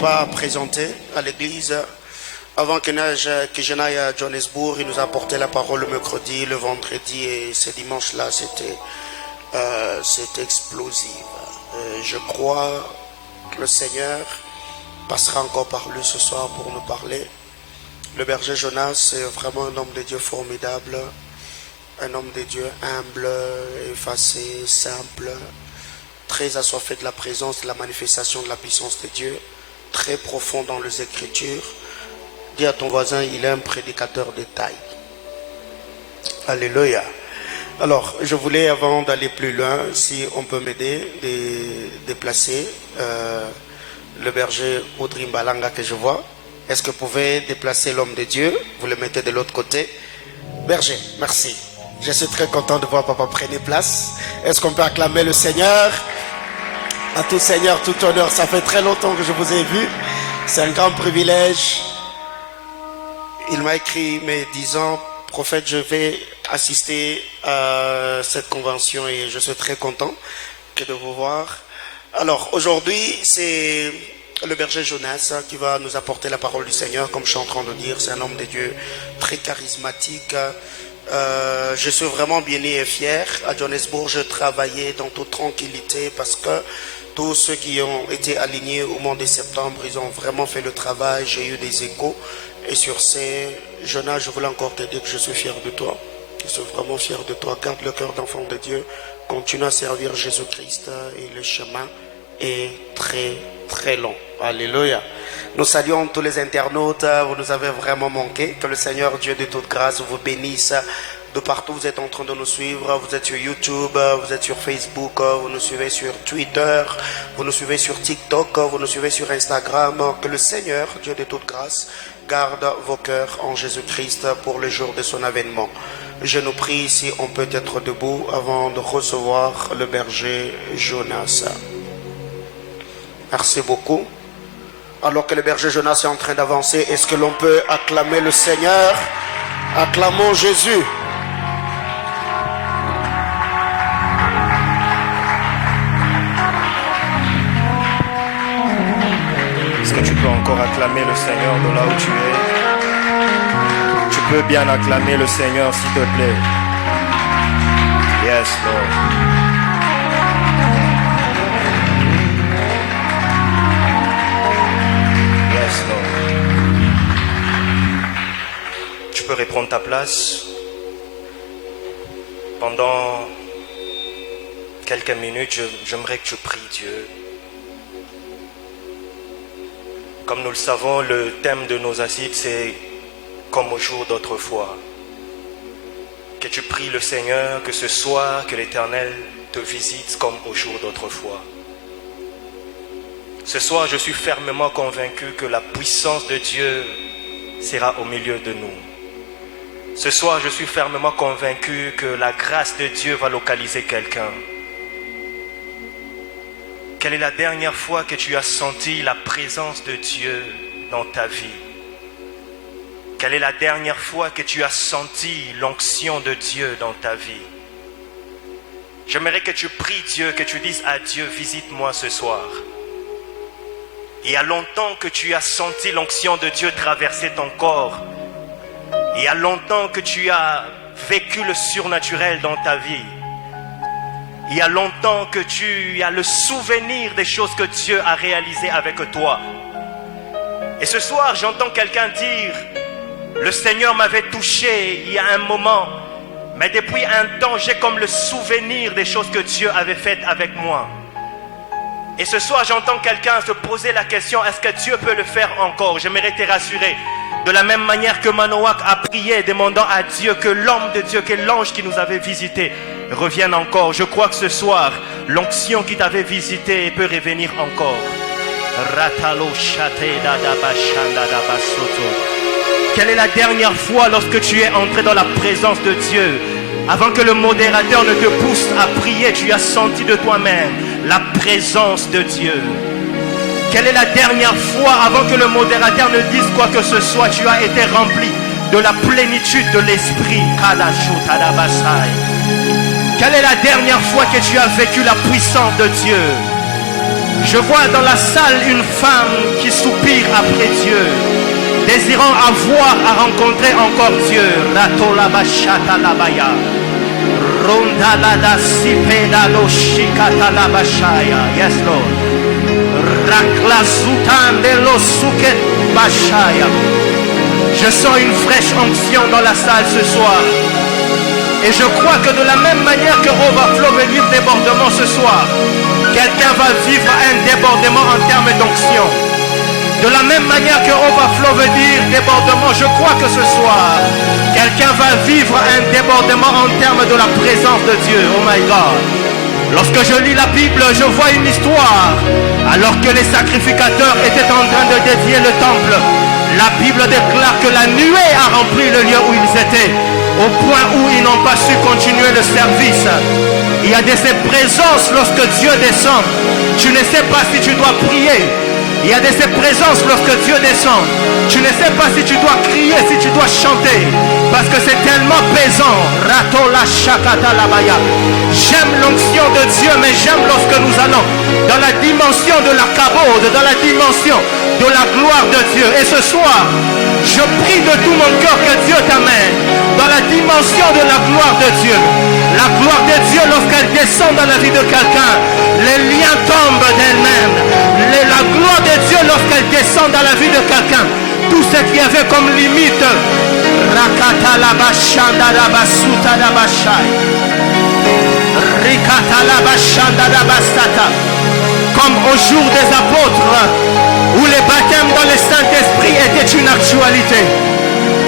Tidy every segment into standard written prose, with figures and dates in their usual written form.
pas présenté à l'église. Avant que je n'aille à Johannesburg, il nous a apporté la parole le mercredi, le vendredi et ce dimanche-là, c'était explosif. Je crois que le Seigneur passera encore par lui ce soir pour nous parler. Le berger Jonas, c'est vraiment un homme de Dieu formidable, un homme de Dieu humble, effacé, simple, très assoiffé de la présence, de la manifestation de la puissance de Dieu, très profond dans les Écritures. Dis à ton voisin, il est un prédicateur de taille. Alléluia. Alors, je voulais, avant d'aller plus loin, si on peut m'aider, de déplacer le berger Audrey Mbalanga que je vois. Est-ce que vous pouvez déplacer l'homme de Dieu? Vous le mettez de l'autre côté. Berger, merci. Je suis très content de voir papa prendre place. Est-ce qu'on peut acclamer le Seigneur? À tout Seigneur, tout honneur. Ça fait très longtemps que je vous ai vu. C'est un grand privilège. Il m'a écrit, me disant, prophète, je vais assister à cette convention et je suis très content de vous voir. Alors, aujourd'hui, c'est le berger Jonas qui va nous apporter la parole du Seigneur, comme je suis en train de dire. C'est un homme de Dieu très charismatique. Je suis vraiment bien né et fier. À Johannesburg, je travaillais dans toute tranquillité parce que tous ceux qui ont été alignés au mois de septembre, ils ont vraiment fait le travail. J'ai eu des échos. Et sur ces, Jonas, je voulais encore te dire que je suis fier de toi. Je suis vraiment fier de toi. Garde le cœur d'enfant de Dieu. Continue à servir Jésus-Christ et le chemin est très, très long. Alléluia. Nous saluons tous les internautes. Vous nous avez vraiment manqué. Que le Seigneur, Dieu de toute grâce, vous bénisse. De partout, vous êtes en train de nous suivre. Vous êtes sur YouTube, vous êtes sur Facebook, vous nous suivez sur Twitter, vous nous suivez sur TikTok, vous nous suivez sur Instagram. Que le Seigneur, Dieu de toute grâce, garde vos cœurs en Jésus-Christ pour le jour de son avènement. Je nous prie si on peut être debout avant de recevoir le berger Jonas. Merci beaucoup. Alors que le berger Jonas est en train d'avancer, est-ce que l'on peut acclamer le Seigneur? Acclamons Jésus. Est-ce que tu peux encore acclamer le Seigneur de là où tu es? Tu peux bien acclamer le Seigneur, s'il te plaît. Yes, Lord. Yes, Lord. Tu peux reprendre ta place. Pendant quelques minutes, j'aimerais que tu pries Dieu. Comme nous le savons, le thème de nos assises, c'est comme au jour d'autrefois. Que tu pries le Seigneur, que ce soir, que l'Éternel te visite comme au jour d'autrefois. Ce soir, je suis fermement convaincu que la puissance de Dieu sera au milieu de nous. Ce soir, je suis fermement convaincu que la grâce de Dieu va localiser quelqu'un. Quelle est la dernière fois que tu as senti la présence de Dieu dans ta vie? Quelle est la dernière fois que tu as senti l'onction de Dieu dans ta vie? J'aimerais que tu pries Dieu, que tu dises à Dieu, visite-moi ce soir. Il y a longtemps que tu as senti l'onction de Dieu traverser ton corps. Il y a longtemps que tu as vécu le surnaturel dans ta vie. Il y a longtemps que tu as le souvenir des choses que Dieu a réalisées avec toi. Et ce soir, j'entends quelqu'un dire, le Seigneur m'avait touché il y a un moment, mais depuis un temps, j'ai comme le souvenir des choses que Dieu avait faites avec moi. Et ce soir, j'entends quelqu'un se poser la question, est-ce que Dieu peut le faire encore? J'aimerais te rassurer. De la même manière que Manoak a prié, demandant à Dieu que l'homme de Dieu, que l'ange qui nous avait visité, revienne encore. Je crois que ce soir, l'onction qui t'avait visité peut revenir encore. Quelle est la dernière fois lorsque tu es entré dans la présence de Dieu, avant que le modérateur ne te pousse à prier, tu as senti de toi-même la présence de Dieu? Quelle est la dernière fois, avant que le modérateur ne dise quoi que ce soit, tu as été rempli de la plénitude de l'esprit? Quelle est la dernière fois que tu as vécu la puissance de Dieu? Je vois dans la salle une femme qui soupire après Dieu, désirant avoir à rencontrer encore Dieu. Ratola bashata labaya. Rondalada sipeda lo shikata la bashaya. Yes, Lord. Raklazutan de lo suket bashaya. Je sens une fraîche onction dans la salle ce soir. Et je crois que de la même manière que overflow veut dire débordement ce soir, quelqu'un va vivre un débordement en termes d'onction. De la même manière que overflow veut dire débordement, je crois que ce soir, quelqu'un va vivre un débordement en termes de la présence de Dieu. Oh my God. Lorsque je lis la Bible, je vois une histoire. Alors que les sacrificateurs étaient en train de dédier le temple, la Bible déclare que la nuée a rempli le lieu où ils étaient, au point où ils n'ont pas su continuer le service. Il y a de ces présences lorsque Dieu descend. Tu ne sais pas si tu dois prier. Il y a de ces présences lorsque Dieu descend. Tu ne sais pas si tu dois crier, si tu dois chanter. Parce que c'est tellement pesant. Ratola shakata labaya. J'aime l'onction de Dieu, mais j'aime lorsque nous allons dans la dimension de la kabod, dans la dimension de la gloire de Dieu. Et ce soir, je prie de tout mon cœur que Dieu t'amène dans la dimension de la gloire de Dieu. La gloire de Dieu, lorsqu'elle descend dans la vie de quelqu'un, les liens tombent d'elle-même. La gloire de Dieu, lorsqu'elle descend dans la vie de quelqu'un, tout ce qu'il y avait comme limite, rakata la bashanda la basuta la bashai, rikata la bashanda la basata, comme au jour des apôtres, où les baptêmes dans le Saint-Esprit étaient une actualité,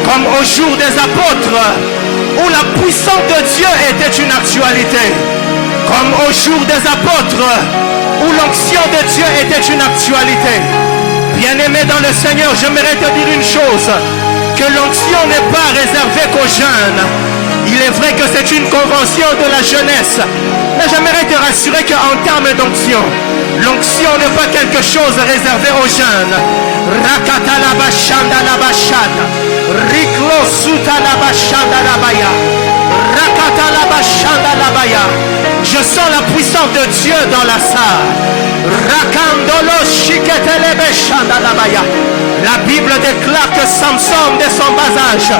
comme au jour des apôtres, où la puissance de Dieu était une actualité, comme au jour des apôtres, où l'onction de Dieu était une actualité. Bien-aimé dans le Seigneur, j'aimerais te dire une chose, que l'onction n'est pas réservée qu'aux jeunes. Il est vrai que c'est une convention de la jeunesse, mais j'aimerais te rassurer qu'en termes d'onction, l'onction n'est pas quelque chose réservé aux jeunes. Rakata la bashanda la bashata, riklo suta la bashanda la baya, rakata la bashanda la baya. Je sens la puissance de Dieu dans la salle. Rakandolo shiketele beshanda la baya. La Bible déclare que Samson, de son bas âge,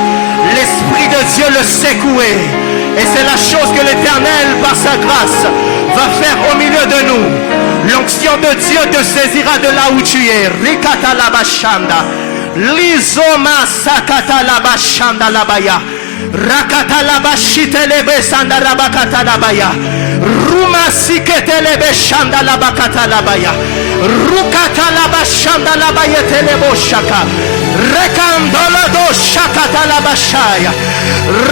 l'Esprit de Dieu le secouait. Et c'est la chose que l'Éternel, par sa grâce, va faire au milieu de nous. L'onction de Dieu te saisira de là où tu es. Rikata la bashanda. Lizoma sakata la bashanda la baya. Rakata la bashite lebe sanda rabakata la baya. Ruma sikete lebe shanda la bakata la baya. Rukata la bashanda la baya telebo shaka. Rekandolo do shakata la bashaya.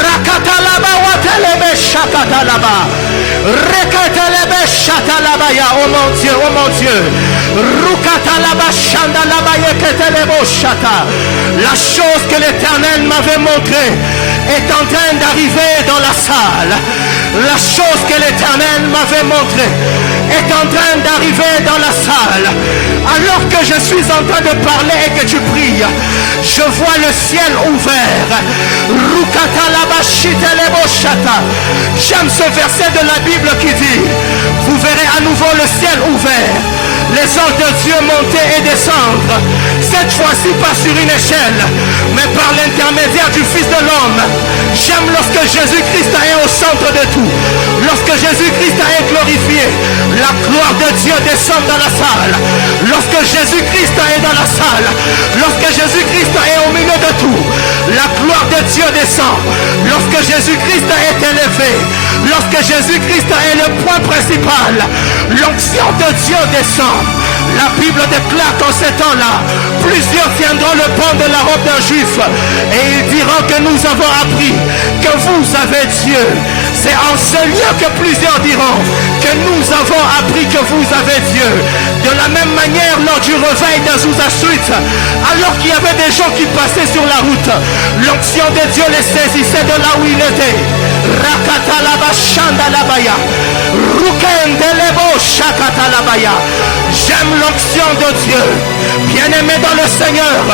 Rakata la bawate lebe shakata la ba. Rekata lebe shata la baya. Oh mon Dieu, oh mon Dieu. Rukata la bashanda la baya ketelebo shata. La chose que l'Éternel m'avait montrée est en train d'arriver dans la salle. La chose que l'Éternel m'avait montrée est en train d'arriver dans la salle. Alors que je suis en train de parler et que tu pries, je vois le ciel ouvert. J'aime ce verset de la Bible qui dit: vous verrez à nouveau le ciel ouvert, les anges de Dieu monter et descendre, cette fois-ci pas sur une échelle, mais par l'intermédiaire du Fils de l'homme. J'aime lorsque Jésus-Christ est au centre de tout, lorsque Jésus-Christ est glorifié, la gloire de Dieu descend dans la salle. Lorsque Jésus-Christ est dans la salle, lorsque Jésus-Christ est au milieu de tout, la gloire de Dieu descend. Lorsque Jésus-Christ est élevé, lorsque Jésus-Christ est le point principal, l'onction de Dieu descend. La Bible déclare qu'en ces temps-là, plusieurs tiendront le pan de la robe d'un juif et ils diront que nous avons appris que vous avez Dieu. C'est en ce lieu que plusieurs diront que nous avons appris que vous avez Dieu. De la même manière, lors du réveil d'Azusa Street, alors qu'il y avait des gens qui passaient sur la route, l'onction de Dieu les saisissait de là où il était. Rakata la bashanda la baya. J'aime l'onction de Dieu. Bien-aimé dans le Seigneur,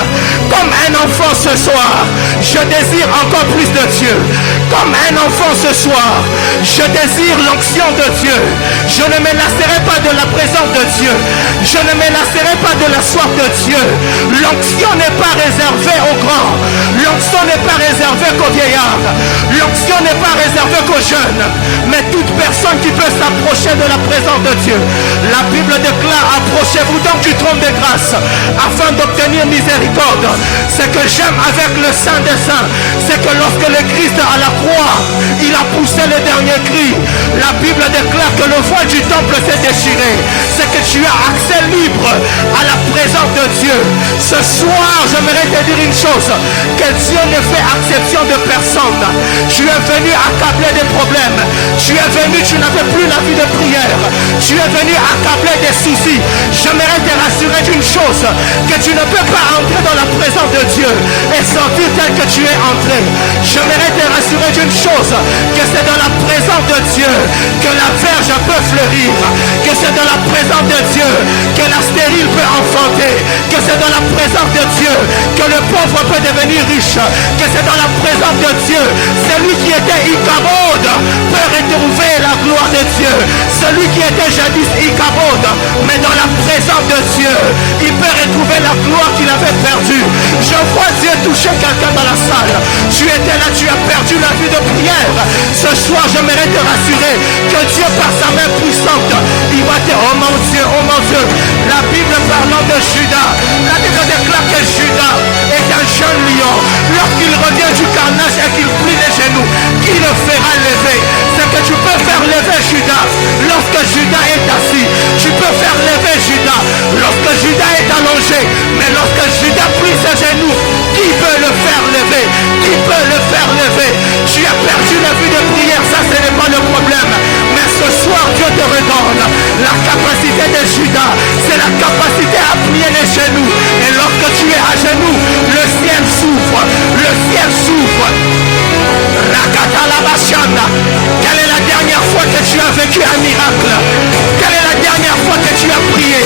comme un enfant ce soir, je désire encore plus de Dieu. Comme un enfant ce soir, je désire l'onction de Dieu. Je ne me lasserai pas de la présence de Dieu. Je ne me lasserai pas de la soif de Dieu. L'onction n'est pas réservée aux grands. L'onction n'est pas réservée qu'aux vieillards. L'onction n'est pas réservée qu'aux jeunes. Mais toute personne qui peut s'approcher de la présence de Dieu. La Bible déclare: approchez-vous donc du trône de grâce afin d'obtenir miséricorde. Ce que j'aime avec le Saint des Saints, c'est que lorsque le Christ à la croix, il a poussé le dernier cri, la Bible déclare que le voile du temple s'est déchiré. C'est que tu as accès libre à la présence de Dieu. Ce soir, j'aimerais te dire une chose, que Dieu ne fait exception de personne. Tu es venu accabler des problèmes. Tu es venu, tu n'avais plus la vie de prière. Tu es venu accabler des soucis. J'aimerais te rassurer d'une chose, que tu ne peux pas entrer dans la présence de Dieu et sortir tel que tu es entré. J'aimerais te rassurer d'une chose, que c'est dans la présence de Dieu que la verge peut fleurir, que c'est dans la présence de Dieu que la stérile peut enfanter, que c'est dans la présence de Dieu que le pauvre peut devenir riche, que c'est dans la présence de Dieu celui qui était Ichabod peut retrouver la gloire de Dieu, celui qui était jadis Ichabod, mais dans la présence de Dieu il peut retrouver la gloire qu'il avait perdue. Je vois Dieu toucher quelqu'un dans la salle. Tu étais là, tu as perdu la vie de prière. Ce soir j'aimerais te rassurer que Dieu par sa main puissante, il va te... oh mon Dieu, la Bible parlant de Judas, la Bible déclare que Judas est un jeune lion. Lorsqu'il revient du carnage et qu'il plie les genoux, qui le fera lever? C'est que tu peux faire lever Judas lorsque Judas est assis. Tu peux faire lever Judas lorsque Judas est allongé. Mais lorsque Judas plie ses genoux, qui peut le faire lever? Qui peut le faire lever? Tu as perdu la vie de prière, ça ce n'est pas le problème. Mais ce soir Dieu te redonne la capacité de Judas. C'est la capacité à plier les genoux. Et lorsque tu es à genoux, le ciel s'ouvre. Le ciel s'ouvre. Quelle est la dernière fois que tu as vécu un miracle? Quelle est la dernière fois que tu as prié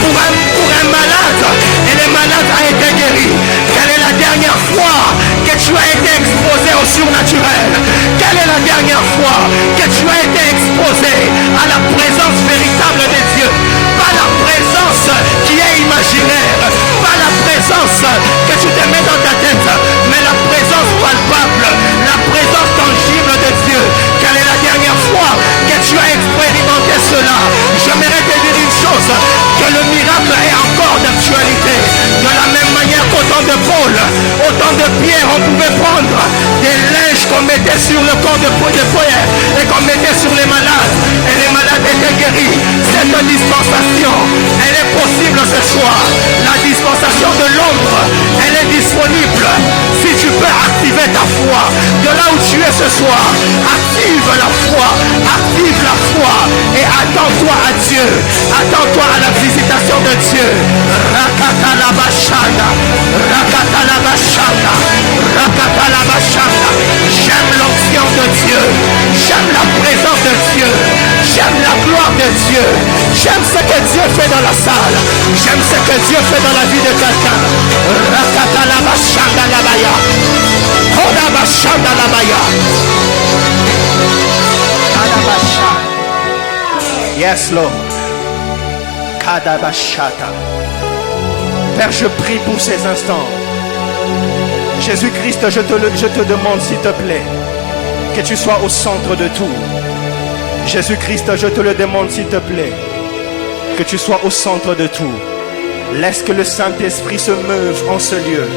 pour un malade et le malade a été guéri? Quelle est la dernière fois que tu as été exposé au surnaturel? Quelle est la dernière fois que tu as été exposé à la présence véritable de Dieu? Pas la présence qui est imaginaire, pas la présence que tu te mets dans ta tête, mais la présence palpable, la présence tangible de Dieu. Quelle est la dernière fois que tu as expérimenté cela? J'aimerais te dire une chose, que le miracle est encore d'actualité. De la même manière qu'au temps de Paul, au temps de Pierre, on pouvait prendre des linges qu'on mettait sur le corps de Pierre et qu'on mettait sur les malades, et les malades étaient guéris. Cette dispensation, elle est possible ce soir. La dispensation de l'ombre, elle est disponible. Si tu peux activer ta foi, de là où tu es ce soir, active la foi et attends-toi à Dieu, attends-toi à la visitation de Dieu. J'aime l'onction de Dieu, j'aime la présence de Dieu, j'aime la gloire de Dieu, j'aime ce que Dieu fait dans la salle, j'aime ce que Dieu fait dans la vie de quelqu'un. Yes, Lord. Père, je prie pour ces instants. Jésus-Christ, je te demande, s'il te plaît, que tu sois au centre de tout. Jésus-Christ, je te le demande, s'il te plaît, que tu sois au centre de tout. Laisse que le Saint-Esprit se meuve en ce lieu.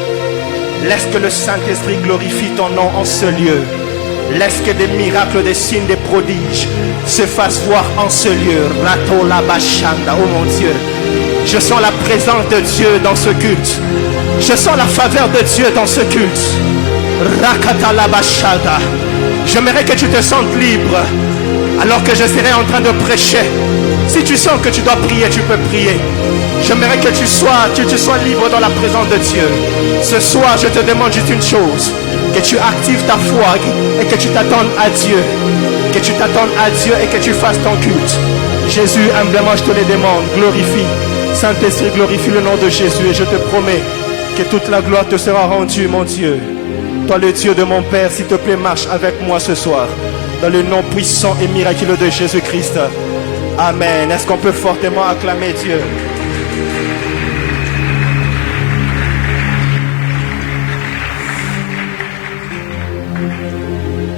Laisse que le Saint-Esprit glorifie ton nom en ce lieu. Laisse que des miracles, des signes, des prodiges se fassent voir en ce lieu. Rato la bachanda, oh mon Dieu. Je sens la présence de Dieu dans ce culte. Je sens la faveur de Dieu dans ce culte. Rakata la bachanda. J'aimerais que tu te sentes libre alors que je serai en train de prêcher. Si tu sens que tu dois prier, tu peux prier. J'aimerais que tu sois libre dans la présence de Dieu. Ce soir, je te demande juste une chose. Que tu actives ta foi et que tu t'attendes à Dieu. que tu t'attendes à Dieu et que tu fasses ton culte. Jésus, humblement, je te le demande, glorifie. Saint-Esprit, glorifie le nom de Jésus et je te promets que toute la gloire te sera rendue, mon Dieu. Toi, le Dieu de mon Père, s'il te plaît, marche avec moi ce soir. Dans le nom puissant et miraculeux de Jésus-Christ. Amen. Est-ce qu'on peut fortement acclamer Dieu?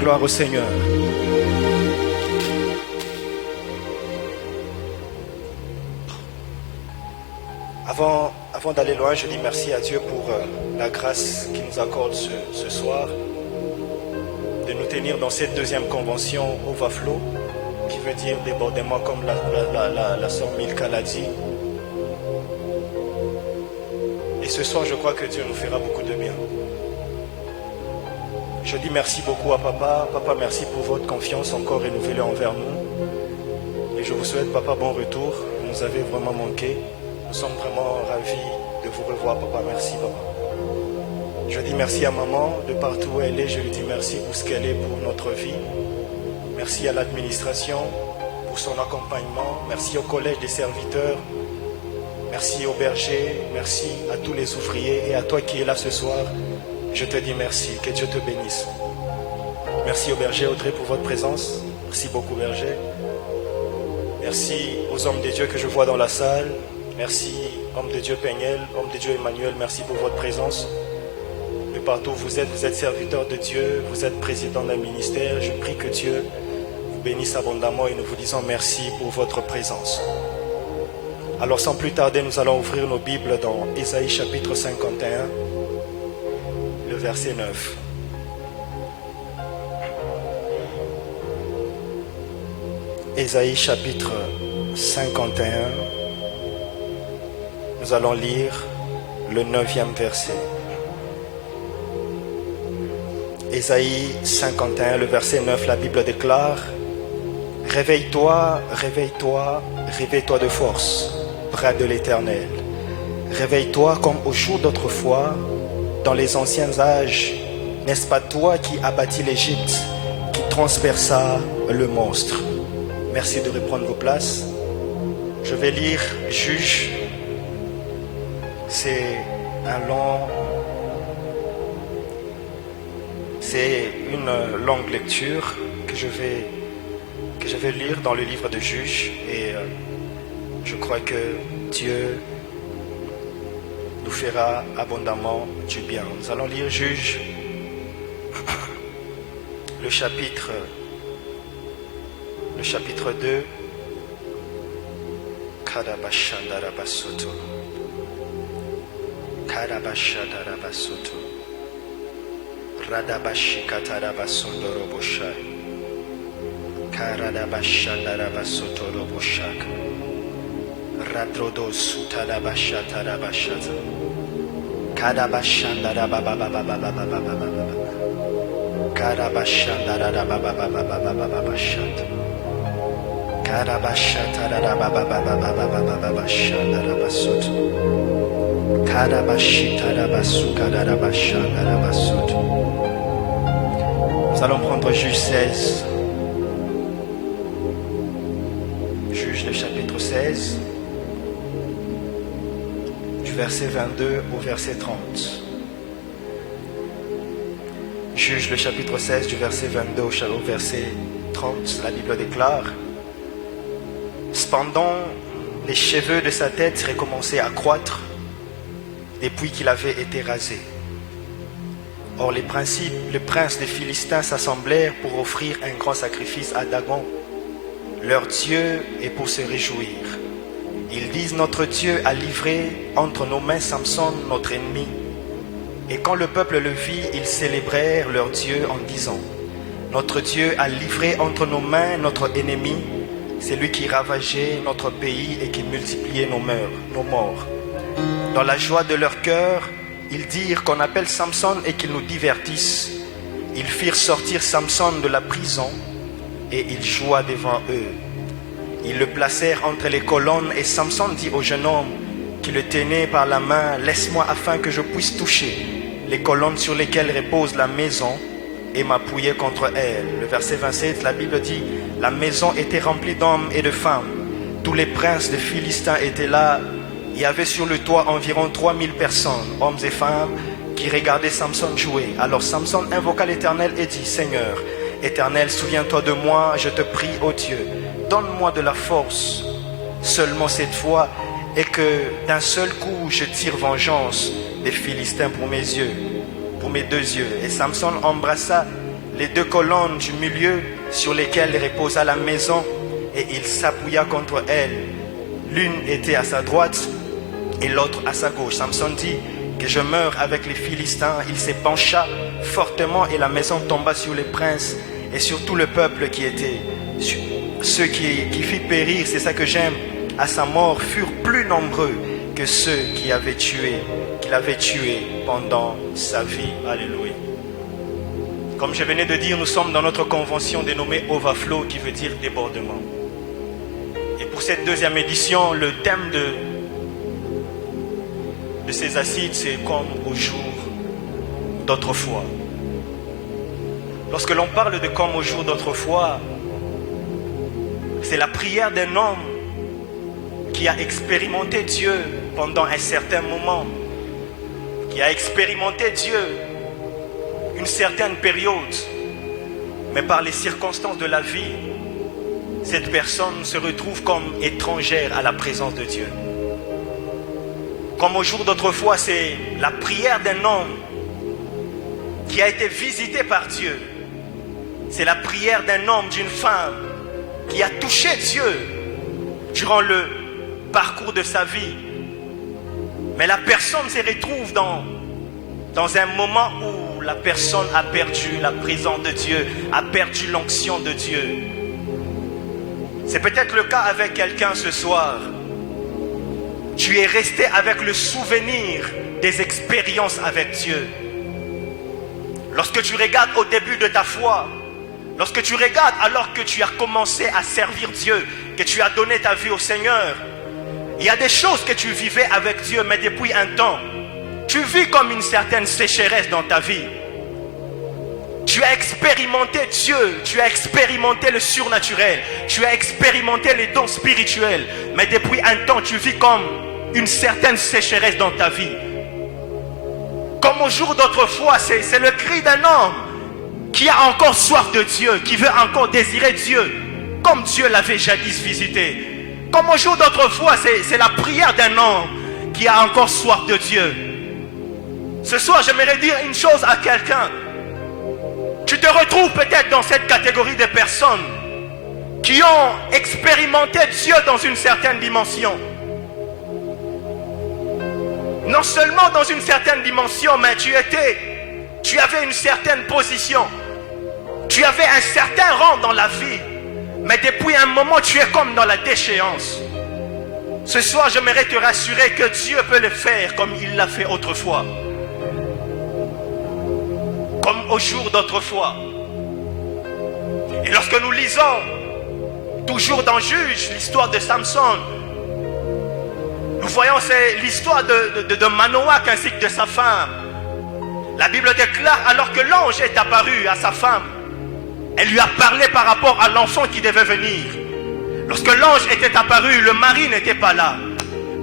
Gloire au Seigneur. Avant d'aller loin, je dis merci à Dieu pour la grâce qu'il nous accorde ce soir de nous tenir dans cette deuxième convention Overflow, qui veut dire débordement, comme la sœur Milka l'a dit. Et ce soir, je crois que Dieu nous fera beaucoup de bien. Je dis merci beaucoup à Papa. Papa, merci pour votre confiance encore renouvelée envers nous. Et je vous souhaite, Papa, bon retour. Vous nous avez vraiment manqué. Nous sommes vraiment ravis de vous revoir, Papa. Merci, Papa. Je dis merci à Maman, de partout où elle est. Je lui dis merci pour ce qu'elle est pour notre vie. Merci à l'administration pour son accompagnement. Merci au collège des serviteurs. Merci aux bergers. Merci à tous les ouvriers et à toi qui es là ce soir. Je te dis merci. Que Dieu te bénisse. Merci au berger Audrey pour votre présence. Merci beaucoup, berger. Merci aux hommes de Dieu que je vois dans la salle. Merci, homme de Dieu Peignel, homme de Dieu Emmanuel, merci pour votre présence. De partout où vous êtes serviteur de Dieu, vous êtes président d'un ministère. Je prie que Dieu vous bénisse abondamment et nous vous disons merci pour votre présence. Alors sans plus tarder, nous allons ouvrir nos Bibles dans Ésaïe chapitre 51, le verset 9. Ésaïe chapitre 51. Nous allons lire le 9e verset. Ésaïe 51, le verset 9, la Bible déclare: Réveille-toi, réveille-toi, réveille-toi de force, bras de l'Éternel. Réveille-toi comme au jour d'autrefois, dans les anciens âges. N'est-ce pas toi qui abattis l'Égypte, qui transperça le monstre? Merci de reprendre vos places. Je vais lire Juge. C'est une longue lecture que je vais lire dans le livre de Juges et je crois que Dieu nous fera abondamment du bien. Nous allons lire Juges, le chapitre 2. Karabashandarabasoto. Karabashadarabasoto. Radabashikatarabasondoroboshai. Karadabashandarabasoto roboshak. Radrodosutadabashatarabashata. Karabashandarababababababababababa. Karabashandarabababababababababashata. Karabashatarabababababababababashandarabasoto. Karabashitarabasukarabashandarabasoto. Nous allons prendre Juge 16. Juge le chapitre 16, du verset 22 au verset 30. Juge le chapitre 16, du verset 22 au verset 30. La Bible déclare: Cependant, les cheveux de sa tête recommençaient à croître depuis qu'il avait été rasé. Or les princes des Philistins s'assemblèrent pour offrir un grand sacrifice à Dagon, leur Dieu, et pour se réjouir. Ils disent: Notre Dieu a livré entre nos mains Samson, notre ennemi. Et quand le peuple le vit, ils célébrèrent leur Dieu en disant: Notre Dieu a livré entre nos mains notre ennemi, celui qui ravageait notre pays et qui multipliait nos morts. Dans la joie de leur cœur, ils dirent qu'on appelle Samson et qu'il nous divertisse. Ils firent sortir Samson de la prison et il joua devant eux. Ils le placèrent entre les colonnes et Samson dit au jeune homme qui le tenait par la main: Laisse-moi afin que je puisse toucher les colonnes sur lesquelles repose la maison. et m'appuyai contre elle. Le verset 27, la Bible dit, la maison était remplie d'hommes et de femmes. Tous les princes des Philistins étaient là. Il y avait sur le toit environ 3000 personnes, hommes et femmes, qui regardaient Samson jouer. Alors Samson invoqua l'Éternel et dit, Seigneur, Éternel, souviens-toi de moi, je te prie, ô Dieu, donne-moi de la force seulement cette fois, et que d'un seul coup je tire vengeance des Philistins pour mes yeux, pour mes 2 yeux. Et Samson embrassa les 2 colonnes du milieu sur lesquelles reposa la maison, et il s'appuya contre elles. L'une était à sa droite et l'autre à sa gauche. Samson dit, que je meure avec les Philistins. Il se pencha fortement et la maison tomba sur les princes et sur tout le peuple qui était. Ceux qui fit périr, c'est ça que j'aime, à sa mort furent plus nombreux que ceux qu'il avait tué pendant sa vie. Alléluia. Comme je venais de dire, nous sommes dans notre convention dénommée Overflow, qui veut dire débordement. Et pour cette 2e édition, le thème de ces assises, c'est comme au jour d'autrefois. Lorsque l'on parle de comme au jour d'autrefois, c'est la prière d'un homme qui a expérimenté Dieu pendant un certain moment, qui a expérimenté Dieu une certaine période, mais par les circonstances de la vie, cette personne se retrouve comme étrangère à la présence de Dieu. Comme au jour d'autrefois, c'est la prière d'un homme qui a été visité par Dieu. C'est la prière d'un homme, d'une femme qui a touché Dieu durant le parcours de sa vie. Mais la personne se retrouve dans un moment où la personne a perdu la présence de Dieu, a perdu l'onction de Dieu. C'est peut-être le cas avec quelqu'un ce soir. Tu es resté avec le souvenir des expériences avec Dieu. Lorsque tu regardes au début de ta foi, lorsque tu regardes alors que tu as commencé à servir Dieu, que tu as donné ta vie au Seigneur, il y a des choses que tu vivais avec Dieu, mais depuis un temps, tu vis comme une certaine sécheresse dans ta vie. Tu as expérimenté Dieu, tu as expérimenté le surnaturel, tu as expérimenté les dons spirituels, mais depuis un temps, tu vis comme une certaine sécheresse dans ta vie. Comme au jour d'autrefois, c'est le cri d'un homme qui a encore soif de Dieu, qui veut encore désirer Dieu, comme Dieu l'avait jadis visité. Comme au jour d'autrefois, c'est la prière d'un homme qui a encore soif de Dieu. Ce soir, j'aimerais dire une chose à quelqu'un. Tu te retrouves peut-être dans cette catégorie de personnes qui ont expérimenté Dieu dans une certaine dimension. Non seulement dans une certaine dimension, mais tu avais une certaine position. Tu avais un certain rang dans la vie. Mais depuis un moment, tu es comme dans la déchéance. Ce soir, j'aimerais te rassurer que Dieu peut le faire comme il l'a fait autrefois. Comme au jour d'autrefois. Et lorsque nous lisons, toujours dans Juge, l'histoire de Samson, nous voyons c'est l'histoire de Manoach ainsi que de sa femme. La Bible déclare, alors que l'ange est apparu à sa femme, elle lui a parlé par rapport à l'enfant qui devait venir. Lorsque l'ange était apparu, le mari n'était pas là.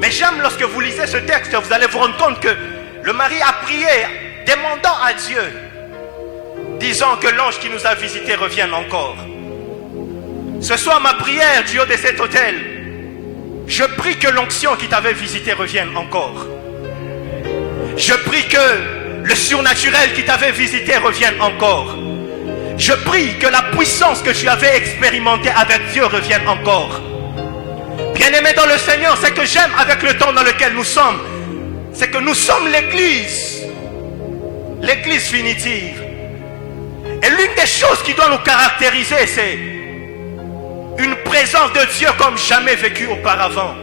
Mais j'aime lorsque vous lisez ce texte, vous allez vous rendre compte que le mari a prié, demandant à Dieu, disant que l'ange qui nous a visités revienne encore. Ce soir, ma prière du haut de cet autel, je prie que l'onction qui t'avait visité revienne encore. Je prie que le surnaturel qui t'avait visité revienne encore. Je prie que la puissance que tu avais expérimentée avec Dieu revienne encore. Bien-aimé dans le Seigneur, ce que j'aime avec le temps dans lequel nous sommes, c'est que nous sommes l'église finitive. Et l'une des choses qui doit nous caractériser, c'est une présence de Dieu comme jamais vécue auparavant.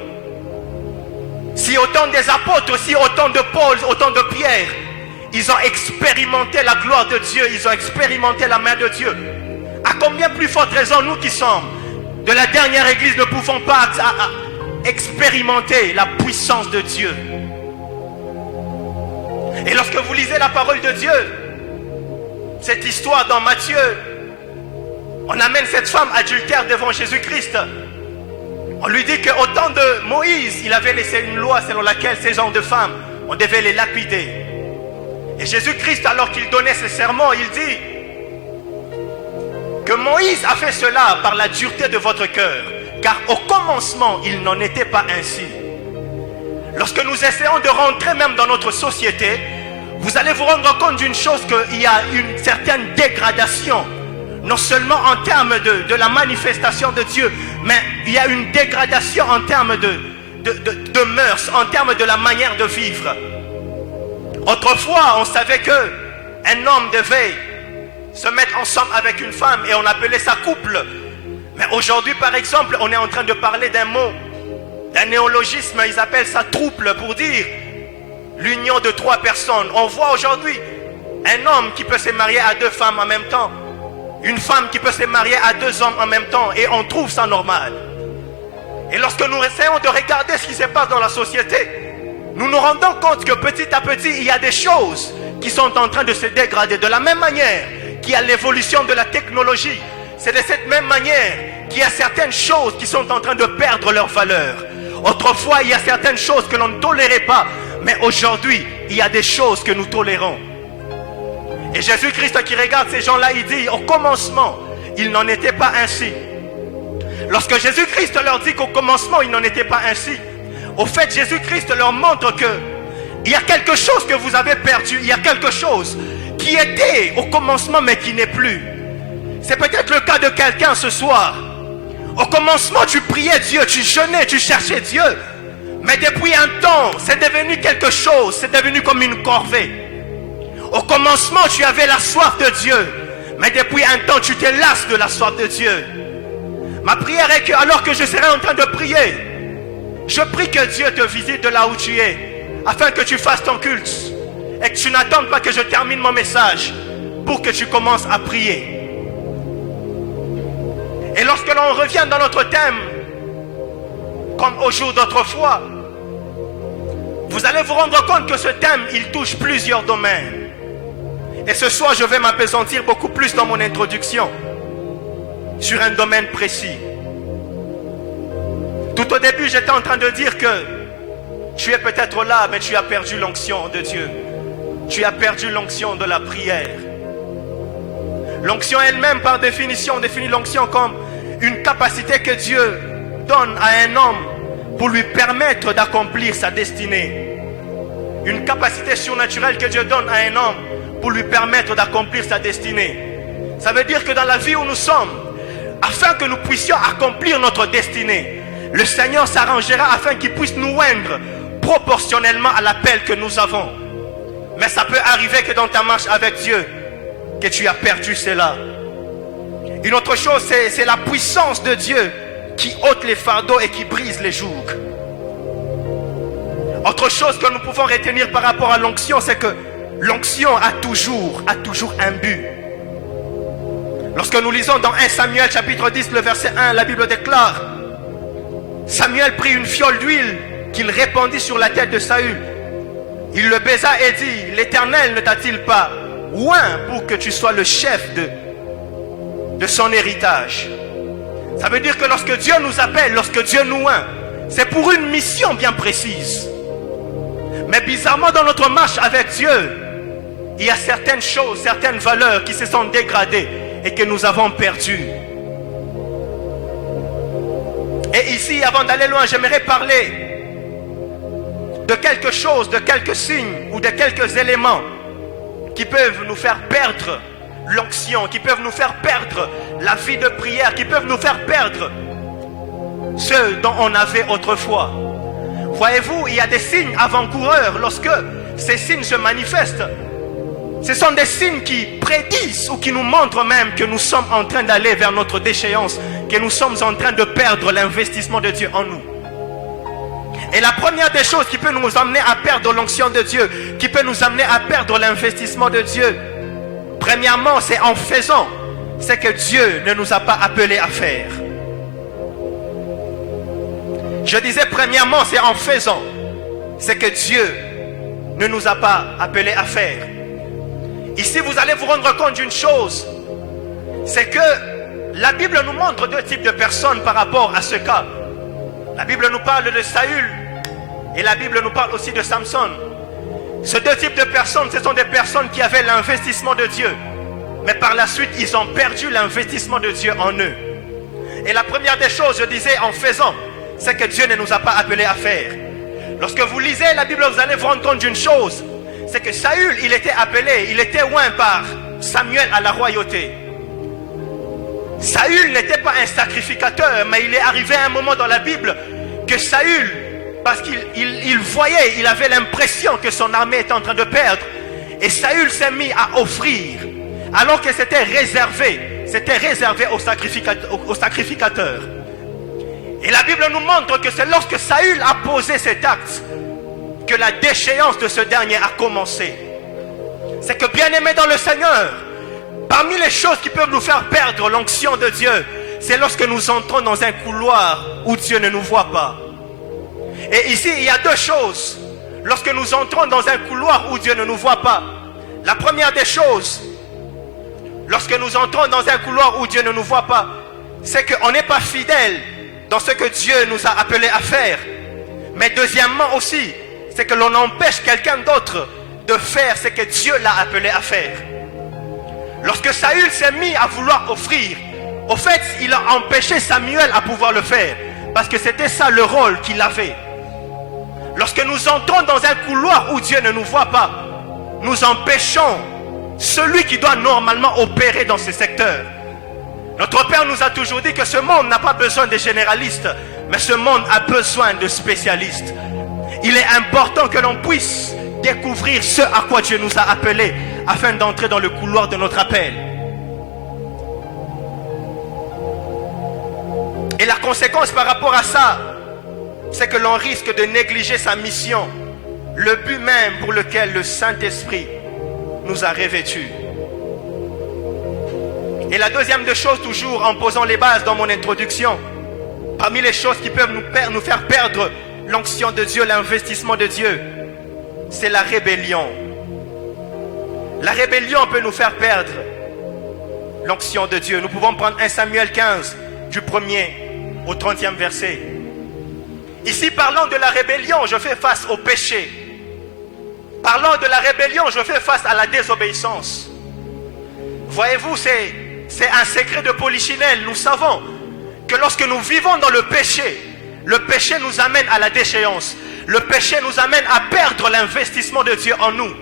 Si autant des apôtres, aussi autant de Paul, autant de Pierre, ils ont expérimenté la gloire de Dieu, ils ont expérimenté la main de Dieu. À combien plus forte raison nous qui sommes de la dernière église ne pouvons pas expérimenter la puissance de Dieu. Et lorsque vous lisez la parole de Dieu, cette histoire dans Matthieu. On amène cette femme adultère devant Jésus-Christ. On lui dit qu'au temps de Moïse, il avait laissé une loi selon laquelle ces genres de femmes, on devait les lapider. Et Jésus-Christ, alors qu'il donnait ce sermon, il dit que Moïse a fait cela par la dureté de votre cœur, car au commencement, il n'en était pas ainsi. Lorsque nous essayons de rentrer même dans notre société, vous allez vous rendre compte d'une chose, qu'il y a une certaine dégradation, non seulement en termes de la manifestation de Dieu, mais il y a une dégradation en termes de mœurs, en termes de la manière de vivre. Autrefois, on savait qu'un homme devait se mettre ensemble avec une femme et on appelait ça couple. Mais aujourd'hui, par exemple, on est en train de parler d'un mot, d'un néologisme, ils appellent ça trouble pour dire l'union de 3 personnes. On voit aujourd'hui un homme qui peut se marier à 2 femmes en même temps, une femme qui peut se marier à 2 hommes en même temps, et on trouve ça normal. Et lorsque nous essayons de regarder ce qui se passe dans la société, nous nous rendons compte que petit à petit, il y a des choses qui sont en train de se dégrader. De la même manière qu'il y a l'évolution de la technologie, c'est de cette même manière qu'il y a certaines choses qui sont en train de perdre leur valeur. Autrefois, il y a certaines choses que l'on ne tolérait pas, mais aujourd'hui, il y a des choses que nous tolérons. Et Jésus-Christ qui regarde ces gens-là, il dit, au commencement, il n'en était pas ainsi. Lorsque Jésus-Christ leur dit qu'au commencement, il n'en était pas ainsi, au fait, Jésus-Christ leur montre que il y a quelque chose que vous avez perdu, il y a quelque chose qui était au commencement mais qui n'est plus. C'est peut-être le cas de quelqu'un ce soir. Au commencement, tu priais Dieu, tu jeûnais, tu cherchais Dieu. Mais depuis un temps, c'est devenu quelque chose, c'est devenu comme une corvée. Au commencement, tu avais la soif de Dieu. Mais depuis un temps, tu t'es lasse de la soif de Dieu. Ma prière est que, alors que je serai en train de prier, je prie que Dieu te visite de là où tu es, afin que tu fasses ton culte. Et que tu n'attendes pas que je termine mon message pour que tu commences à prier. Et lorsque l'on revient dans notre thème, comme au jour d'autrefois, vous allez vous rendre compte que ce thème, il touche plusieurs domaines. Et ce soir, je vais m'appesantir beaucoup plus dans mon introduction sur un domaine précis. Tout au début, j'étais en train de dire que tu es peut-être là, mais tu as perdu l'onction de Dieu. Tu as perdu l'onction de la prière. L'onction elle-même, par définition, on définit l'onction comme une capacité que Dieu donne à un homme pour lui permettre d'accomplir sa destinée. Une capacité surnaturelle que Dieu donne à un homme pour lui permettre d'accomplir sa destinée. Ça veut dire que dans la vie où nous sommes, afin que nous puissions accomplir notre destinée, le Seigneur s'arrangera afin qu'il puisse nous oindre proportionnellement à l'appel que nous avons. Mais ça peut arriver que dans ta marche avec Dieu, que tu as perdu cela. Une autre chose, c'est la puissance de Dieu qui ôte les fardeaux et qui brise les jougs. Autre chose que nous pouvons retenir par rapport à l'onction, c'est que l'onction a toujours un but. Lorsque nous lisons dans 1 Samuel chapitre 10, le verset 1, la Bible déclare: Samuel prit une fiole d'huile qu'il répandit sur la tête de Saül. Il le baisa et dit: L'Éternel ne t'a-t-il pas oint pour que tu sois le chef de son héritage? Ça veut dire que lorsque Dieu nous appelle, lorsque Dieu nous oint, c'est pour une mission bien précise. Mais bizarrement, dans notre marche avec Dieu, il y a certaines choses, certaines valeurs qui se sont dégradées et que nous avons perdues. Et ici, avant d'aller loin, j'aimerais parler de quelque chose, de quelques signes ou de quelques éléments qui peuvent nous faire perdre l'onction, qui peuvent nous faire perdre la vie de prière, qui peuvent nous faire perdre ce dont on avait autrefois. Voyez-vous, il y a des signes avant-coureurs lorsque ces signes se manifestent. Ce sont des signes qui prédisent ou qui nous montrent même que nous sommes en train d'aller vers notre déchéance, que nous sommes en train de perdre l'investissement de Dieu en nous. Et la première des choses qui peut nous amener à perdre l'onction de Dieu, qui peut nous amener à perdre l'investissement de Dieu, premièrement, c'est en faisant ce que Dieu ne nous a pas appelés à faire. Je disais premièrement, c'est en faisant ce que Dieu ne nous a pas appelés à faire. Ici, vous allez vous rendre compte d'une chose, c'est que la Bible nous montre deux types de personnes par rapport à ce cas. La Bible nous parle de Saül et la Bible nous parle aussi de Samson. Ces deux types de personnes, ce sont des personnes qui avaient l'investissement de Dieu. Mais par la suite, ils ont perdu l'investissement de Dieu en eux. Et la première des choses, je disais, en faisant, c'est que Dieu ne nous a pas appelés à faire. Lorsque vous lisez la Bible, vous allez vous rendre compte d'une chose. C'est que Saül, il était appelé, il était oint par Samuel à la royauté. Saül n'était pas un sacrificateur, mais il est arrivé à un moment dans la Bible que Saül, parce qu'il voyait, il avait l'impression que son armée était en train de perdre. Et Saül s'est mis à offrir, alors que c'était réservé aux sacrificateurs. Et la Bible nous montre que c'est lorsque Saül a posé cet acte que la déchéance de ce dernier a commencé. C'est que, bien aimé dans le Seigneur, parmi les choses qui peuvent nous faire perdre l'onction de Dieu, c'est lorsque nous entrons dans un couloir où Dieu ne nous voit pas. Et ici, il y a deux choses. Lorsque nous entrons dans un couloir où Dieu ne nous voit pas, la première des choses, lorsque nous entrons dans un couloir où Dieu ne nous voit pas, c'est qu'on n'est pas fidèle dans ce que Dieu nous a appelés à faire. Mais deuxièmement aussi, c'est que l'on empêche quelqu'un d'autre de faire ce que Dieu l'a appelé à faire. Lorsque Saül s'est mis à vouloir offrir, au fait, il a empêché Samuel à pouvoir le faire, parce que c'était ça le rôle qu'il avait. Lorsque nous entrons dans un couloir où Dieu ne nous voit pas, nous empêchons celui qui doit normalement opérer dans ce secteur. Notre Père nous a toujours dit que ce monde n'a pas besoin de généralistes, mais ce monde a besoin de spécialistes. Il est important que l'on puisse découvrir ce à quoi Dieu nous a appelés afin d'entrer dans le couloir de notre appel. Et la conséquence par rapport à ça, c'est que l'on risque de négliger sa mission, le but même pour lequel le Saint-Esprit nous a revêtus. Et la deuxième des choses, toujours en posant les bases dans mon introduction, parmi les choses qui peuvent nous faire perdre l'onction de Dieu, l'investissement de Dieu, c'est la rébellion. La rébellion peut nous faire perdre l'onction de Dieu. Nous pouvons prendre 1 Samuel 15, du 1er au 30e verset. Ici, parlant de la rébellion, je fais face au péché. Parlant de la rébellion, je fais face à la désobéissance. Voyez-vous, c'est un secret de polichinelle. Nous savons que lorsque nous vivons dans le péché nous amène à la déchéance. Le péché nous amène à perdre l'investissement de Dieu en nous.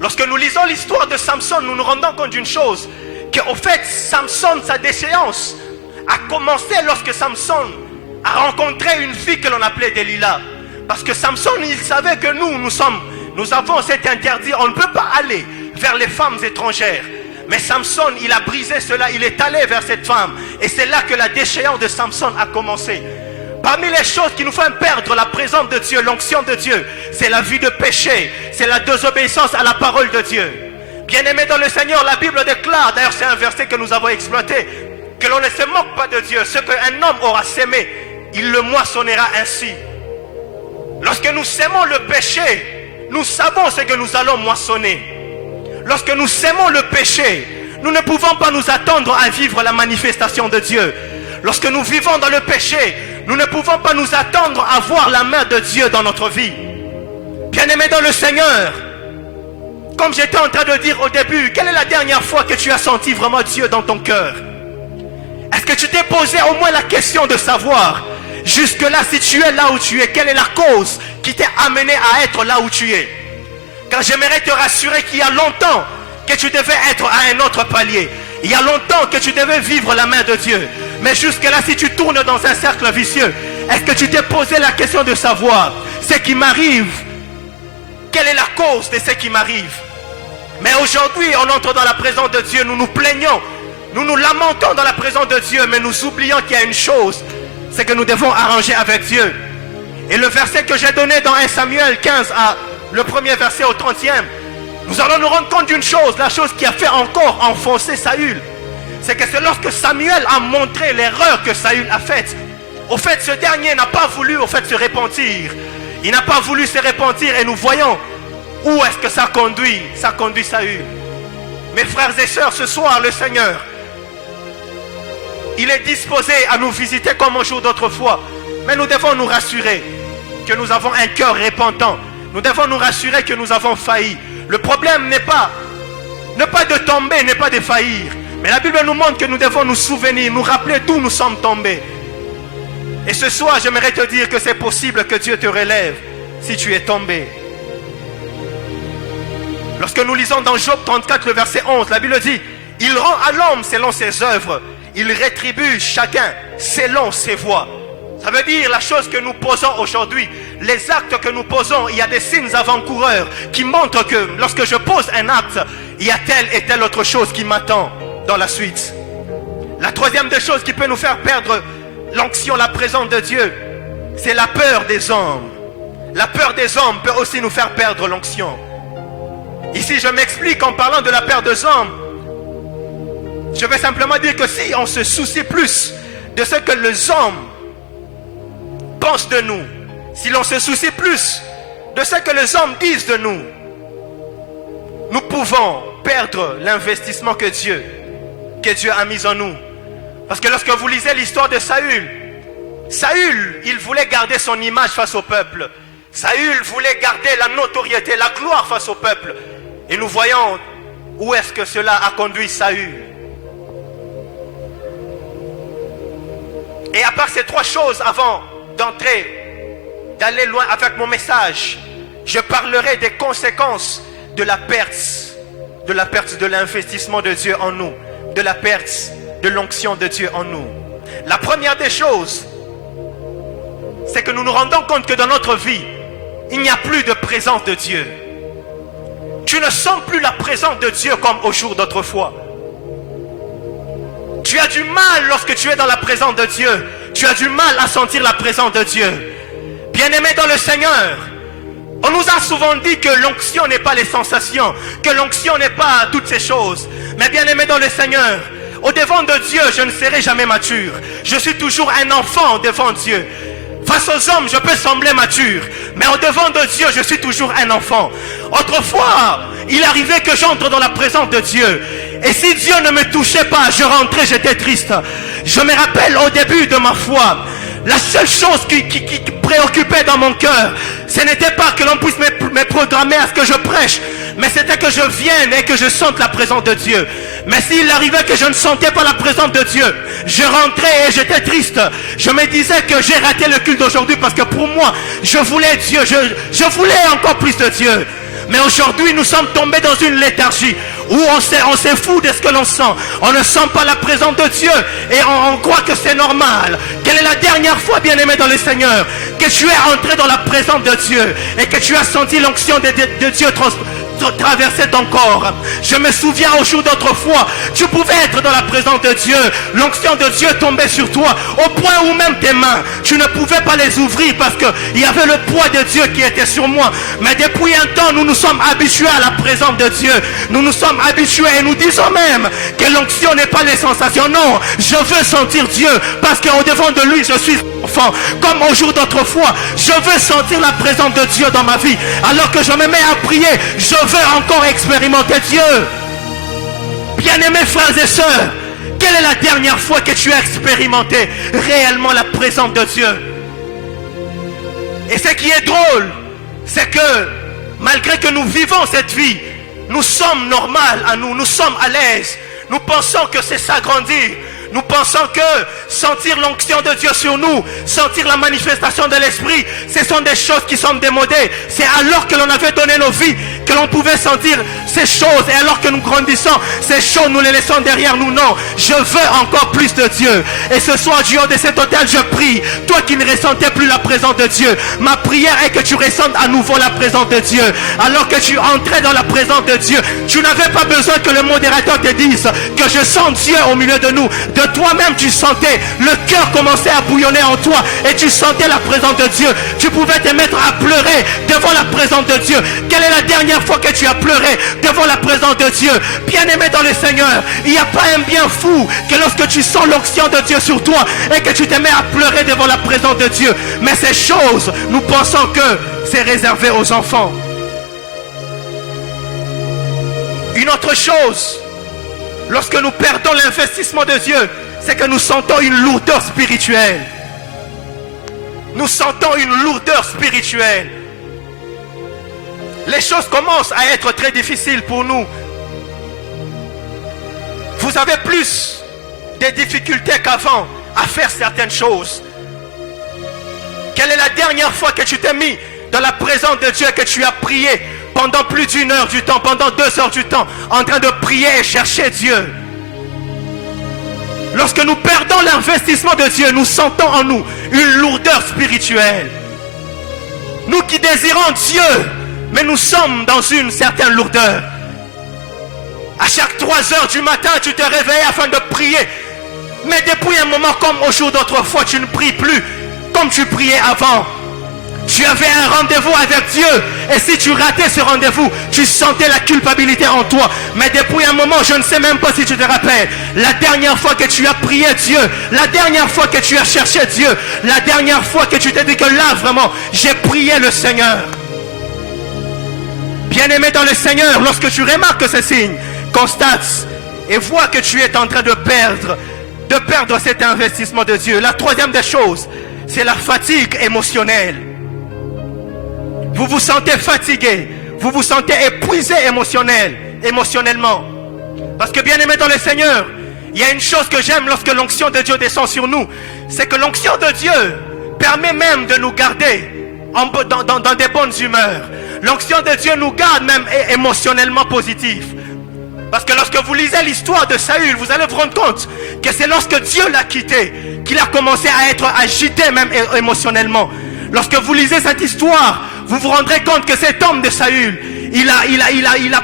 Lorsque nous lisons l'histoire de Samson, nous nous rendons compte d'une chose, qu'au fait, Samson, sa déchéance a commencé lorsque Samson a rencontré une fille que l'on appelait Delilah. Parce que Samson, il savait que nous avons cet interdit, on ne peut pas aller vers les femmes étrangères. Mais Samson, il a brisé cela, il est allé vers cette femme. Et c'est là que la déchéance de Samson a commencé. Parmi les choses qui nous font perdre la présence de Dieu, l'onction de Dieu, c'est la vie de péché, c'est la désobéissance à la parole de Dieu. Bien-aimés dans le Seigneur, la Bible déclare, d'ailleurs c'est un verset que nous avons exploité, que l'on ne se moque pas de Dieu. Ce qu'un homme aura sémé, il le moissonnera ainsi. Lorsque nous sémons le péché, nous savons ce que nous allons moissonner. Lorsque nous sémons le péché, nous ne pouvons pas nous attendre à vivre la manifestation de Dieu. Lorsque nous vivons dans le péché, nous ne pouvons pas nous attendre à voir la main de Dieu dans notre vie. Bien-aimé dans le Seigneur, comme j'étais en train de dire au début, quelle est la dernière fois que tu as senti vraiment Dieu dans ton cœur? Est-ce que tu t'es posé au moins la question de savoir, jusque-là, si tu es là où tu es, quelle est la cause qui t'a amené à être là où tu es? Car j'aimerais te rassurer qu'il y a longtemps que tu devais être à un autre palier. Il y a longtemps que tu devais vivre la main de Dieu. Mais jusque-là, si tu tournes dans un cercle vicieux, est-ce que tu t'es posé la question de savoir ce qui m'arrive? Quelle est la cause de ce qui m'arrive? Mais aujourd'hui, on entre dans la présence de Dieu, nous nous plaignons, nous nous lamentons dans la présence de Dieu, mais nous oublions qu'il y a une chose, c'est que nous devons arranger avec Dieu. Et le verset que j'ai donné dans 1 Samuel 15, le premier verset au 30e, nous allons nous rendre compte d'une chose, la chose qui a fait encore enfoncer Saül. C'est que c'est lorsque Samuel a montré l'erreur que Saül a faite. Au fait, ce dernier n'a pas voulu se repentir. Il n'a pas voulu se repentir et nous voyons où est-ce que ça conduit. Ça conduit Saül Mes frères et sœurs, ce soir, le Seigneur, il est disposé à nous visiter comme au jour d'autrefois. Mais nous devons nous rassurer que nous avons un cœur repentant. Nous devons nous rassurer que nous avons failli. Le problème n'est pas de tomber, n'est pas de faillir. Mais la Bible nous montre que nous devons nous souvenir, nous rappeler d'où nous sommes tombés. Et ce soir, j'aimerais te dire que c'est possible que Dieu te relève si tu es tombé. Lorsque nous lisons dans Job 34, le verset 11, la Bible dit, il rend à l'homme selon ses œuvres, il rétribue chacun selon ses voies. Ça veut dire la chose que nous posons aujourd'hui, les actes que nous posons, il y a des signes avant-coureurs qui montrent que lorsque je pose un acte, il y a telle et telle autre chose qui m'attend dans la suite. La troisième des choses qui peut nous faire perdre l'onction, la présence de Dieu, c'est la peur des hommes. La peur des hommes peut aussi nous faire perdre l'onction. Ici, je m'explique en parlant de la peur des hommes. Je vais simplement dire que si on se soucie plus de ce que les hommes pensent de nous, si l'on se soucie plus de ce que les hommes disent de nous, nous pouvons perdre l'investissement que Dieu a mis en nous. Parce que lorsque vous lisez l'histoire de Saül, il voulait garder son image face au peuple. Saül voulait garder la notoriété, la gloire face au peuple. Et nous voyons où est-ce que cela a conduit Saül. Et à part ces trois choses, avant d'aller loin avec mon message, je parlerai des conséquences de la perte de l'investissement de Dieu en nous, de la perte de l'onction de Dieu en nous. La première des choses, c'est que nous nous rendons compte que dans notre vie, il n'y a plus de présence de Dieu. Tu ne sens plus la présence de Dieu comme au jour d'autrefois. Tu as du mal lorsque tu es dans la présence de Dieu. Tu as du mal à sentir la présence de Dieu. Bien-aimé dans le Seigneur, on nous a souvent dit que l'onction n'est pas les sensations, que l'onction n'est pas toutes ces choses. Mais bien-aimé dans le Seigneur, au-devant de Dieu, je ne serai jamais mature. Je suis toujours un enfant devant Dieu. Face aux hommes, je peux sembler mature, mais au-devant de Dieu, je suis toujours un enfant. Autrefois, il arrivait que j'entre dans la présence de Dieu. Et si Dieu ne me touchait pas, je rentrais, j'étais triste. Je me rappelle au début de ma foi, la seule chose qui préoccupait dans mon cœur, ce n'était pas que l'on puisse me programmer à ce que je prêche, mais c'était que je vienne et que je sente la présence de Dieu. Mais s'il arrivait que je ne sentais pas la présence de Dieu, je rentrais et j'étais triste. Je me disais que j'ai raté le culte d'aujourd'hui parce que pour moi, je voulais Dieu, je voulais encore plus de Dieu. Mais aujourd'hui, nous sommes tombés dans une léthargie où on se fout de ce que l'on sent. On ne sent pas la présence de Dieu et on croit que c'est normal. Quelle est la dernière fois, bien-aimé dans le Seigneur, que tu es entré dans la présence de Dieu et que tu as senti l'onction de Dieu traverser ton corps? Je me souviens au jour d'autrefois, tu pouvais être dans la présence de Dieu, l'onction de Dieu tombait sur toi, au point où même tes mains, tu ne pouvais pas les ouvrir parce qu'il y avait le poids de Dieu qui était sur moi. Mais depuis un temps, nous nous sommes habitués à la présence de Dieu. Nous nous sommes habitués et nous disons même que l'onction n'est pas les sensations. Non, je veux sentir Dieu parce qu'au devant de lui, je suis enfant. Comme au jour d'autrefois, je veux sentir la présence de Dieu dans ma vie. Alors que je me mets à prier, je veux encore expérimenter Dieu. Bien-aimés frères et sœurs, quelle est la dernière fois que tu as expérimenté réellement la présence de Dieu? Et ce qui est drôle, c'est que malgré que nous vivons cette vie, nous sommes normales à nous sommes à l'aise. Nous pensons que c'est s'agrandir. Nous pensons que sentir l'onction de Dieu sur nous, sentir la manifestation de l'Esprit, ce sont des choses qui sont démodées. C'est alors que l'on avait donné nos vies que l'on pouvait sentir ces choses. Et alors que nous grandissons, ces choses, nous les laissons derrière nous. Non, je veux encore plus de Dieu. Et ce soir, du haut de cet autel, je prie. Toi qui ne ressentais plus la présence de Dieu, ma prière est que tu ressentes à nouveau la présence de Dieu. Alors que tu entrais dans la présence de Dieu, tu n'avais pas besoin que le modérateur te dise que je sens Dieu au milieu de nous. De toi-même tu sentais, le cœur commençait à bouillonner en toi et tu sentais la présence de Dieu. Tu pouvais te mettre à pleurer devant la présence de Dieu. Quelle est la dernière fois que tu as pleuré devant la présence de Dieu? Bien-aimé dans le Seigneur, il n'y a pas un bien fou que lorsque tu sens l'onction de Dieu sur toi et que tu te mets à pleurer devant la présence de Dieu. Mais ces choses, nous pensons que c'est réservé aux enfants. Une autre chose Lorsque nous perdons l'investissement de Dieu, c'est que nous sentons une lourdeur spirituelle. Nous sentons une lourdeur spirituelle. Les choses commencent à être très difficiles pour nous. Vous avez plus de difficultés qu'avant à faire certaines choses. Quelle est la dernière fois que tu t'es mis dans la présence de Dieu, que tu as prié pendant plus d'une heure du temps, pendant 2 heures du temps, en train de prier et chercher Dieu? Lorsque nous perdons l'investissement de Dieu, nous sentons en nous une lourdeur spirituelle. Nous qui désirons Dieu, mais nous sommes dans une certaine lourdeur. À chaque 3 heures du matin, tu te réveilles afin de prier. Mais depuis un moment comme au jour d'autrefois, tu ne pries plus comme tu priais avant. Tu avais un rendez-vous avec Dieu. Et si tu ratais ce rendez-vous, tu sentais la culpabilité en toi. Mais depuis un moment, je ne sais même pas si tu te rappelles, la dernière fois que tu as prié Dieu, la dernière fois que tu as cherché Dieu, la dernière fois que tu t'es dit que là, vraiment, j'ai prié le Seigneur. Bien-aimé dans le Seigneur, lorsque tu remarques ces signes, constate et vois que tu es en train de perdre cet investissement de Dieu. La troisième des choses, c'est la fatigue émotionnelle. Vous vous sentez fatigué, vous vous sentez épuisé émotionnellement. Parce que bien-aimé dans le Seigneur, il y a une chose que j'aime lorsque l'onction de Dieu descend sur nous, c'est que l'onction de Dieu permet même de nous garder dans des bonnes humeurs. L'onction de Dieu nous garde même émotionnellement positifs. Parce que lorsque vous lisez l'histoire de Saül, vous allez vous rendre compte que c'est lorsque Dieu l'a quitté qu'il a commencé à être agité même émotionnellement. Lorsque vous lisez cette histoire, vous vous rendrez compte que cet homme de Saül, il a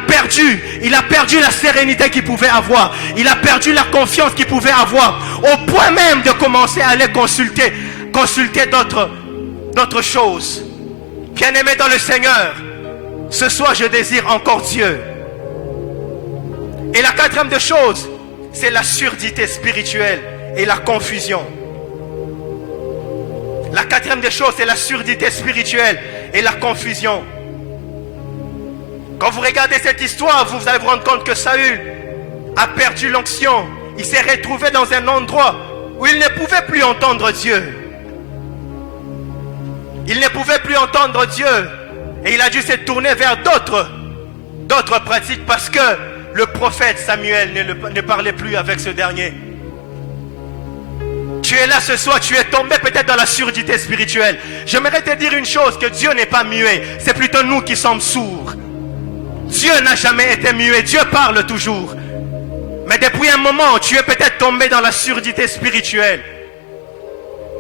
perdu la sérénité qu'il pouvait avoir. Il a perdu la confiance qu'il pouvait avoir. Au point même de commencer à aller consulter d'autres choses. Bien-aimé dans le Seigneur, ce soir je désire encore Dieu. Et la quatrième des choses, c'est la surdité spirituelle et la confusion. La quatrième des choses, c'est la surdité spirituelle et la confusion. Quand vous regardez cette histoire, vous allez vous rendre compte que Saül a perdu l'onction. Il s'est retrouvé dans un endroit où il ne pouvait plus entendre Dieu. Il ne pouvait plus entendre Dieu. Et il a dû se tourner vers d'autres pratiques parce que le prophète Samuel ne parlait plus avec ce dernier. Tu es là ce soir, tu es tombé peut-être dans la surdité spirituelle. J'aimerais te dire une chose, que Dieu n'est pas muet. C'est plutôt nous qui sommes sourds. Dieu n'a jamais été muet, Dieu parle toujours. Mais depuis un moment, tu es peut-être tombé dans la surdité spirituelle.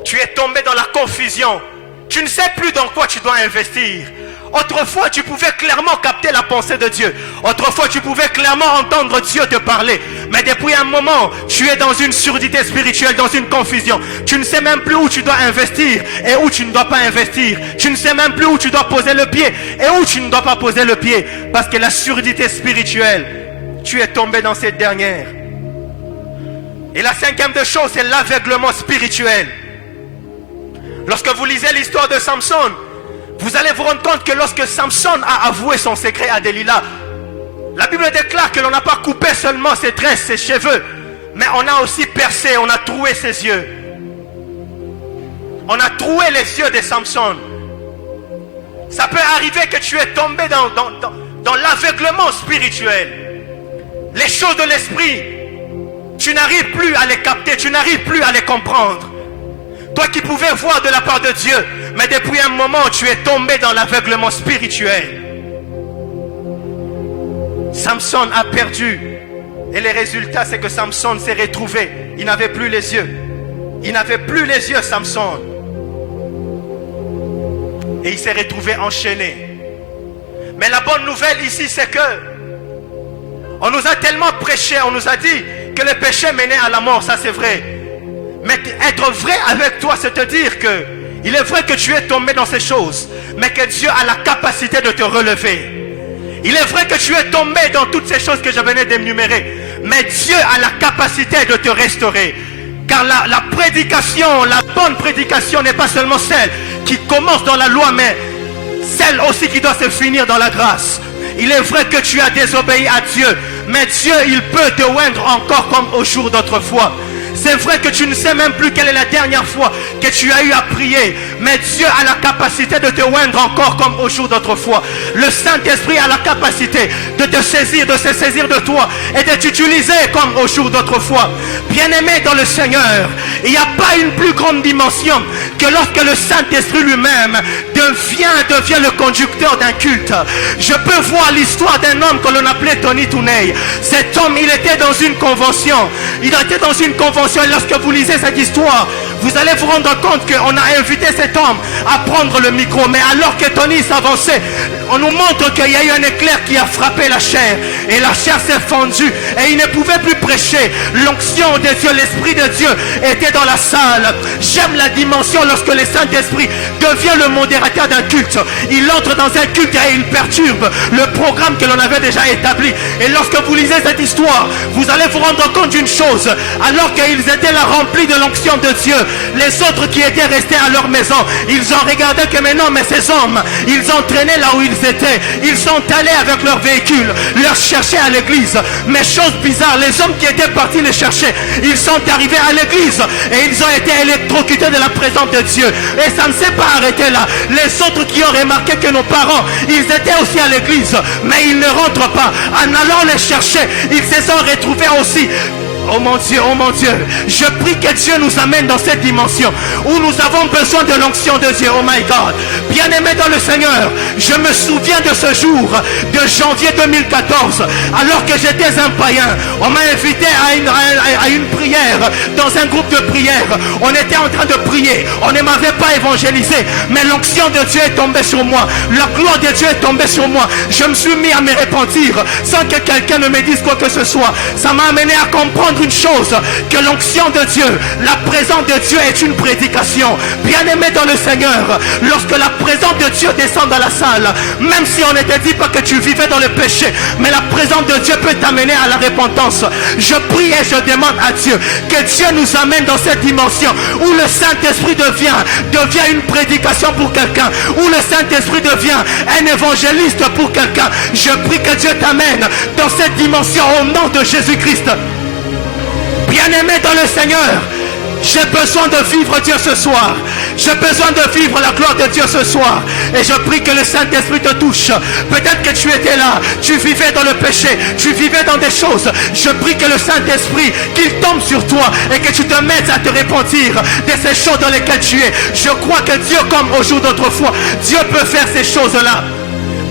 Tu es tombé dans la confusion. Tu ne sais plus dans quoi tu dois investir. Autrefois, tu pouvais clairement capter la pensée de Dieu. Autrefois, tu pouvais clairement entendre Dieu te parler. Mais depuis un moment, tu es dans une surdité spirituelle, dans une confusion. Tu ne sais même plus où tu dois investir et où tu ne dois pas investir. Tu ne sais même plus où tu dois poser le pied et où tu ne dois pas poser le pied. Parce que la surdité spirituelle, tu es tombé dans cette dernière. Et la cinquième des choses, c'est l'aveuglement spirituel. Lorsque vous lisez l'histoire de Samson, vous allez vous rendre compte que lorsque Samson a avoué son secret à Delilah, la Bible déclare que l'on n'a pas coupé seulement ses tresses, ses cheveux, mais on a aussi percé, on a troué ses yeux. On a troué les yeux de Samson. Ça peut arriver que tu es tombé dans l'aveuglement spirituel. Les choses de l'esprit, tu n'arrives plus à les capter, tu n'arrives plus à les comprendre. Toi qui pouvais voir de la part de Dieu, mais depuis un moment, tu es tombé dans l'aveuglement spirituel. Samson a perdu. Et le résultat, c'est que Samson s'est retrouvé. Il n'avait plus les yeux. Il n'avait plus les yeux, Samson. Et il s'est retrouvé enchaîné. Mais la bonne nouvelle ici, c'est que on nous a tellement prêché, on nous a dit que le péché menait à la mort, ça c'est vrai. Mais être vrai avec toi, c'est te dire que il est vrai que tu es tombé dans ces choses, mais que Dieu a la capacité de te relever. Il est vrai que tu es tombé dans toutes ces choses que je venais d'énumérer, mais Dieu a la capacité de te restaurer. Car la prédication, la bonne prédication n'est pas seulement celle qui commence dans la loi, mais celle aussi qui doit se finir dans la grâce. Il est vrai que tu as désobéi à Dieu, Mais Dieu, il peut te oindre encore comme au jour d'autrefois. C'est vrai que tu ne sais même plus quelle est la dernière fois que tu as eu à prier. Mais Dieu a la capacité de te oindre encore comme au jour d'autrefois. Le Saint-Esprit a la capacité de te saisir, de se saisir de toi et de t'utiliser comme au jour d'autrefois. Bien-aimé dans le Seigneur, il n'y a pas une plus grande dimension que lorsque le Saint-Esprit lui-même devient le conducteur d'un culte. Je peux voir l'histoire d'un homme que l'on appelait Tony Touney. Cet homme, il était dans une convention. Il était dans une convention. Et lorsque vous lisez cette histoire, vous allez vous rendre compte qu'on a invité cet homme à prendre le micro. Mais alors que Tony s'avançait, on nous montre qu'il y a eu un éclair qui a frappé la chair. Et la chair s'est fendue. Et il ne pouvait plus prêcher. L'onction de Dieu, l'Esprit de Dieu était dans la salle. J'aime la dimension lorsque le Saint-Esprit devient le modérateur d'un culte. Il entre dans un culte et il perturbe le programme que l'on avait déjà établi. Et lorsque vous lisez cette histoire, vous allez vous rendre compte d'une chose. Alors qu'ils étaient là remplis de l'onction de Dieu, les autres qui étaient restés à leur maison, ils ont regardé que maintenant, mais ces hommes, ils ont traîné là où ils étaient. Ils sont allés avec leur véhicule, leur chercher à l'église. Mais chose bizarre, les hommes qui étaient partis les chercher, ils sont arrivés à l'église et ils ont été électrocutés de la présence de Dieu. Et ça ne s'est pas arrêté là. Les autres qui ont remarqué que nos parents, ils étaient aussi à l'église, mais ils ne rentrent pas. En allant les chercher, ils se sont retrouvés aussi. Oh mon Dieu, je prie que Dieu nous amène dans cette dimension où nous avons besoin de l'onction de Dieu. Oh my God. Bien-aimé dans le Seigneur, je me souviens de ce jour de janvier 2014, alors que j'étais un païen. On m'a invité à une prière, dans un groupe de prière. On était en train de prier, on ne m'avait pas évangélisé, mais l'onction de Dieu est tombée sur moi. La gloire de Dieu est tombée sur moi. Je me suis mis à me repentir sans que quelqu'un ne me dise quoi que ce soit. Ça m'a amené à comprendre une chose, que l'onction de Dieu, la présence de Dieu est une prédication. Bien-aimé dans le Seigneur, lorsque la présence de Dieu descend dans la salle, même si on ne te dit pas que tu vivais dans le péché, mais la présence de Dieu peut t'amener à la repentance. Je prie et je demande à Dieu que Dieu nous amène dans cette dimension où le Saint-Esprit devient une prédication pour quelqu'un, où le Saint-Esprit devient un évangéliste pour quelqu'un. Je prie que Dieu t'amène dans cette dimension au nom de Jésus-Christ. Bien-aimé dans le Seigneur, j'ai besoin de vivre Dieu ce soir. J'ai besoin de vivre la gloire de Dieu ce soir. Et je prie que le Saint-Esprit te touche. Peut-être que tu étais là, tu vivais dans le péché, tu vivais dans des choses. Je prie que le Saint-Esprit, qu'il tombe sur toi et que tu te mettes à te repentir de ces choses dans lesquelles tu es. Je crois que Dieu, comme au jour d'autrefois, Dieu peut faire ces choses-là.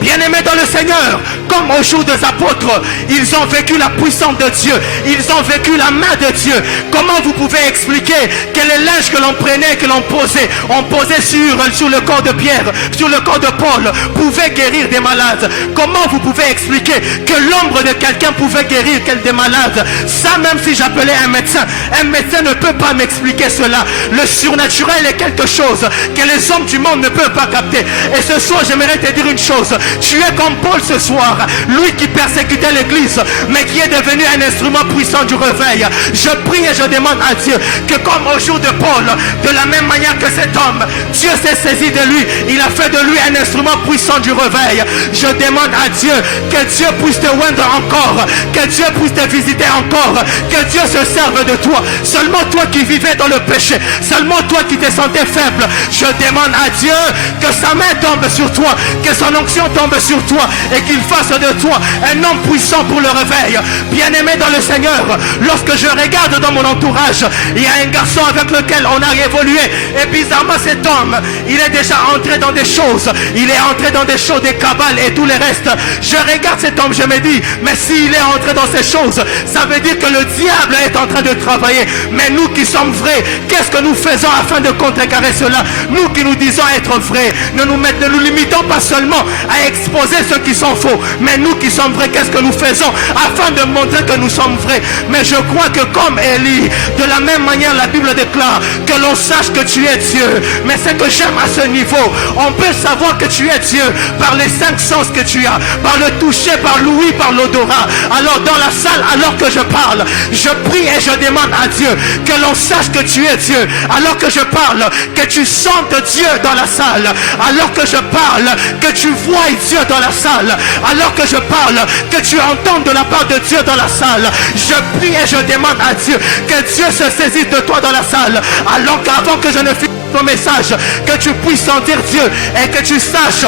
Bien-aimés dans le Seigneur, comme au jour des apôtres, ils ont vécu la puissance de Dieu, ils ont vécu la main de Dieu. Comment vous pouvez expliquer que les linges que l'on prenait, que l'on posait, on posait sur le corps de Pierre, sur le corps de Paul, pouvaient guérir des malades? Comment vous pouvez expliquer que l'ombre de quelqu'un pouvait guérir des malades? Ça, même si j'appelais un médecin ne peut pas m'expliquer cela. Le surnaturel est quelque chose que les hommes du monde ne peuvent pas capter. Et ce soir, j'aimerais te dire une chose. Tu es comme Paul ce soir, lui qui persécutait l'église, mais qui est devenu un instrument puissant du réveil. Je prie et je demande à Dieu que comme au jour de Paul, de la même manière que cet homme, Dieu s'est saisi de lui, il a fait de lui un instrument puissant du réveil. Je demande à Dieu que Dieu puisse te oindre encore, que Dieu puisse te visiter encore, que Dieu se serve de toi. Seulement toi qui vivais dans le péché, seulement toi qui te sentais faible, je demande à Dieu que sa main tombe sur toi, que son onction tombe sur toi et qu'il fasse de toi un homme puissant pour le réveil. Bien-aimé dans le Seigneur, lorsque je regarde dans mon entourage, il y a un garçon avec lequel on a évolué et bizarrement cet homme, il est déjà entré dans des choses, il est entré dans des choses, des cabales et tout le reste. Je regarde cet homme, je me dis, mais s'il est entré dans ces choses, ça veut dire que le diable est en train de travailler. Mais nous qui sommes vrais, qu'est-ce que nous faisons afin de contrecarrer cela? Nous qui nous disons être vrais, ne nous limitons pas seulement à exposer ceux qui sont faux, mais nous qui sommes vrais, qu'est-ce que nous faisons afin de montrer que nous sommes vrais? Mais je crois que comme Élie, de la même manière la Bible déclare que l'on sache que tu es Dieu. Mais ce que j'aime à ce niveau, on peut savoir que tu es Dieu par les 5 sens que tu as, par le toucher, par l'ouïe, par l'odorat. Alors dans la salle, alors que je parle, je prie et je demande à Dieu que l'on sache que tu es Dieu. Alors que je parle, que tu sentes Dieu dans la salle. Alors que je parle, que tu vois voies Dieu dans la salle. Alors que je parle, que tu entends de la part de Dieu dans la salle. Je prie et je demande à Dieu que Dieu se saisisse de toi dans la salle. Alors qu'avant que je ne finisse ton message, que tu puisses sentir Dieu et que tu saches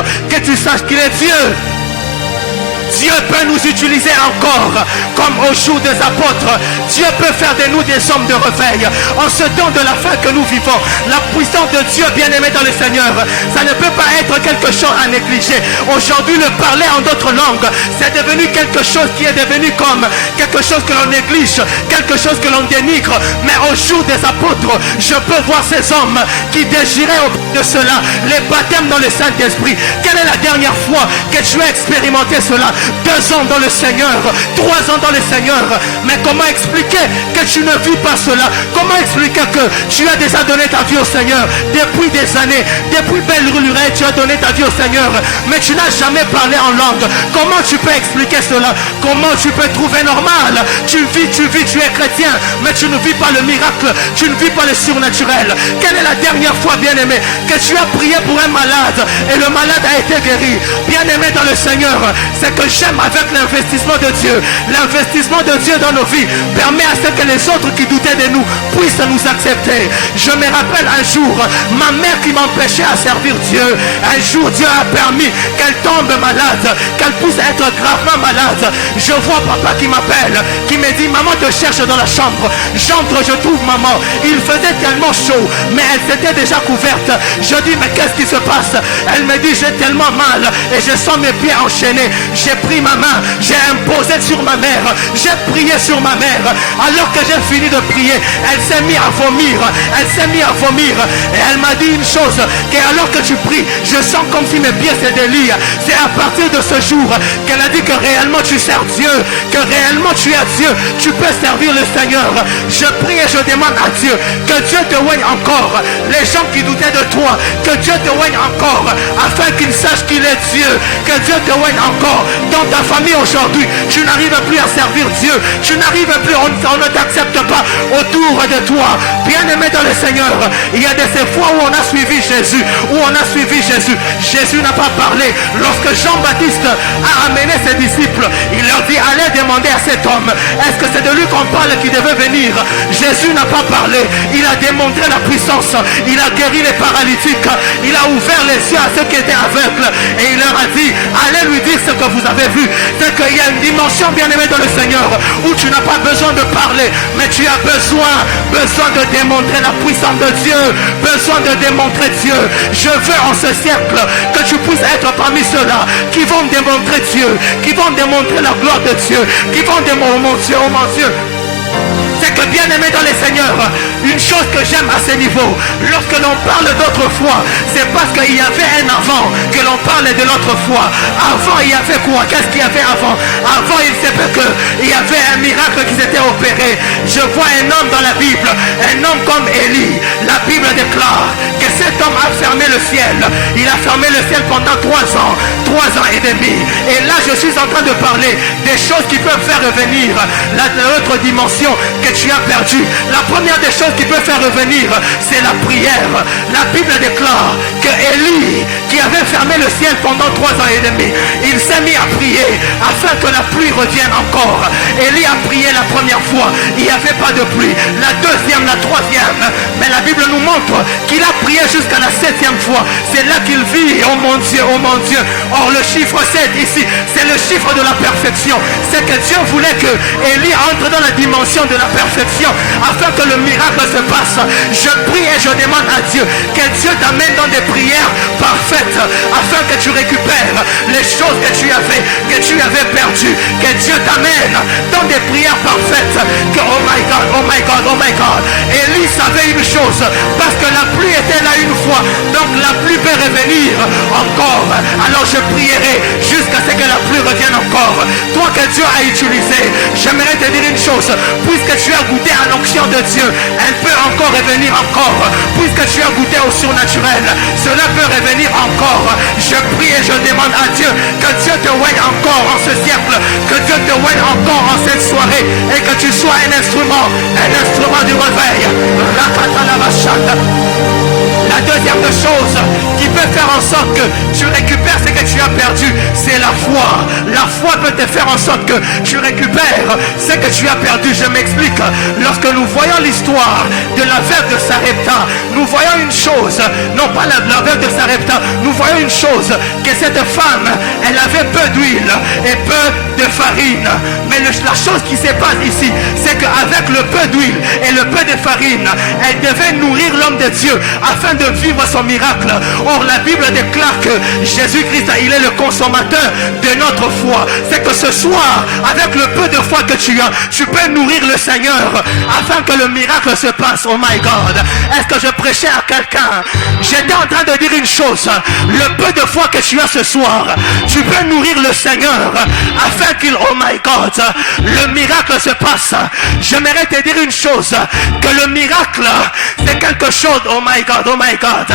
qu'il est Dieu. Dieu peut nous utiliser encore comme au jour des apôtres. Dieu peut faire de nous des hommes de réveil. En ce temps de la fin que nous vivons, la puissance de Dieu bien-aimé dans le Seigneur, ça ne peut pas être quelque chose à négliger. Aujourd'hui, le parler en d'autres langues, c'est devenu quelque chose qui est devenu comme quelque chose que l'on néglige, quelque chose que l'on dénigre. Mais au jour des apôtres, je peux voir ces hommes qui désiraient au bout de cela les baptêmes dans le Saint-Esprit. Quelle est la dernière fois que tu as expérimenté cela? 2 ans dans le Seigneur, 3 ans dans le Seigneur. Mais comment expliquer que tu ne vis pas cela? Comment expliquer que tu as déjà donné ta vie au Seigneur depuis des années, depuis belle lurette, tu as donné ta vie au Seigneur, mais tu n'as jamais parlé en langue? Comment tu peux expliquer cela? Comment tu peux trouver normal? Tu vis, tu es chrétien, mais tu ne vis pas le miracle, tu ne vis pas le surnaturel. Quelle est la dernière fois, bien-aimé, que tu as prié pour un malade et le malade a été guéri? Bien-aimé dans le Seigneur, c'est que j'aime avec l'investissement de Dieu. L'investissement de Dieu dans nos vies permet à ce que les autres qui doutaient de nous puissent nous accepter. Je me rappelle un jour, ma mère qui m'empêchait à servir Dieu. Un jour, Dieu a permis qu'elle tombe malade, qu'elle puisse être gravement malade. Je vois papa qui m'appelle, qui me dit, maman te cherche dans la chambre. J'entre, je trouve maman. Il faisait tellement chaud, mais elle s'était déjà couverte. Je dis, mais qu'est-ce qui se passe? Elle me dit, j'ai tellement mal et je sens mes pieds enchaînés. J'ai pris ma main, j'ai imposé sur ma mère, j'ai prié sur ma mère. Alors que j'ai fini de prier, elle s'est mise à vomir, et elle m'a dit une chose, que alors que tu pries, je sens comme si mes pieds se délient. C'est à partir de ce jour qu'elle a dit que réellement tu sers Dieu, que réellement tu es Dieu, tu peux servir le Seigneur. Je prie et je demande à Dieu que Dieu te voie encore, les gens qui doutaient de toi, que Dieu te voie encore, afin qu'ils sachent qu'il est Dieu, que Dieu te voie encore. Dans ta famille aujourd'hui, tu n'arrives plus à servir Dieu, tu n'arrives plus, on ne t'accepte pas autour de toi. Bien-aimé dans le Seigneur, il y a de ces fois où on a suivi Jésus, Jésus n'a pas parlé. Lorsque Jean-Baptiste a amené ses disciples, il leur dit, allez demander à cet homme, est-ce que c'est de lui qu'on parle qui devait venir? Jésus n'a pas parlé, il a démontré la puissance, il a guéri les paralytiques, il a ouvert les yeux à ceux qui étaient aveugles, et il leur a dit, allez lui dire ce que vous avez vu. C'est qu'il y a une dimension, bien-aimé dans le Seigneur, où tu n'as pas besoin de parler, mais tu as besoin de démontrer la puissance de Dieu, besoin de démontrer Dieu. Je veux en ce siècle que tu puisses être parmi ceux-là qui vont démontrer Dieu, qui vont démontrer la gloire de Dieu, qui vont démontrer, oh mon Dieu. C'est que, bien-aimé dans les seigneurs, une chose que j'aime à ce niveau, lorsque l'on parle d'autrefois, c'est parce qu'il y avait un avant que l'on parle de l'autre fois. Avant, il y avait quoi? Qu'est-ce qu'il y avait avant? Avant, il se peut qu'il y avait un miracle qui s'était opéré. Je vois un homme dans la Bible, un homme comme Élie. La Bible déclare que cet homme a fermé le ciel. Il a fermé le ciel pendant 3 ans, 3 ans et demi. Et là, je suis en train de parler des choses qui peuvent faire revenir l'autre dimension que tu as perdu. La première des choses qui peut faire revenir, c'est la prière. La Bible déclare que Élie, qui avait fermé le ciel pendant 3 ans et demi, il s'est mis à prier afin que la pluie revienne encore. Élie a prié la première fois, il n'y avait pas de pluie. La deuxième, la troisième, mais la Bible nous montre qu'il a prié jusqu'à la 7e fois. C'est là qu'il vit, oh mon Dieu, oh mon Dieu. Or le chiffre 7 ici, c'est le chiffre de la perfection. C'est que Dieu voulait que Élie entre dans la dimension de la perfection afin que le miracle se passe. Je prie et je demande à Dieu que Dieu t'amène dans des prières parfaites afin que tu récupères les choses que tu avais perdues. Que Dieu t'amène dans des prières parfaites. Que oh my God, oh my God, oh my God. Élie savait une chose, parce que la pluie était là une fois, donc la pluie peut revenir encore. Alors je prierai jusqu'à ce que la pluie revienne encore. Toi que Dieu a utilisé, j'aimerais te dire une chose, puisque tu as goûté à l'onction de Dieu, elle peut encore revenir encore. Puisque tu as goûté au surnaturel, cela peut revenir encore. Je prie et je demande à Dieu que Dieu te voie encore en ce siècle, que Dieu te voie encore en cette soirée, et que tu sois un instrument du réveil. La La deuxième chose qui peut faire en sorte que tu récupères ce que tu as perdu, c'est la foi. La foi peut te faire en sorte que tu récupères ce que tu as perdu. Je m'explique. Lorsque nous voyons l'histoire de la veuve de Sarepta, nous voyons une chose, non pas la veuve de Sarepta, nous voyons une chose, que cette femme, elle avait peu d'huile et peu de farine. Mais la chose qui se passe ici, c'est qu'avec le peu d'huile et le peu de farine, elle devait nourrir l'homme de Dieu afin de vivre son miracle. Or, la Bible déclare que Jésus-Christ, il est le consommateur de notre foi. C'est que ce soir, avec le peu de foi que tu as, tu peux nourrir le Seigneur afin que le miracle se passe. Oh my God. Est-ce que je prêchais à quelqu'un? J'étais en train de dire une chose. Le peu de foi que tu as ce soir, tu peux nourrir le Seigneur afin qu'il, oh my God, le miracle se passe. J'aimerais te dire une chose, que le miracle, c'est quelque chose, oh my God, oh my God.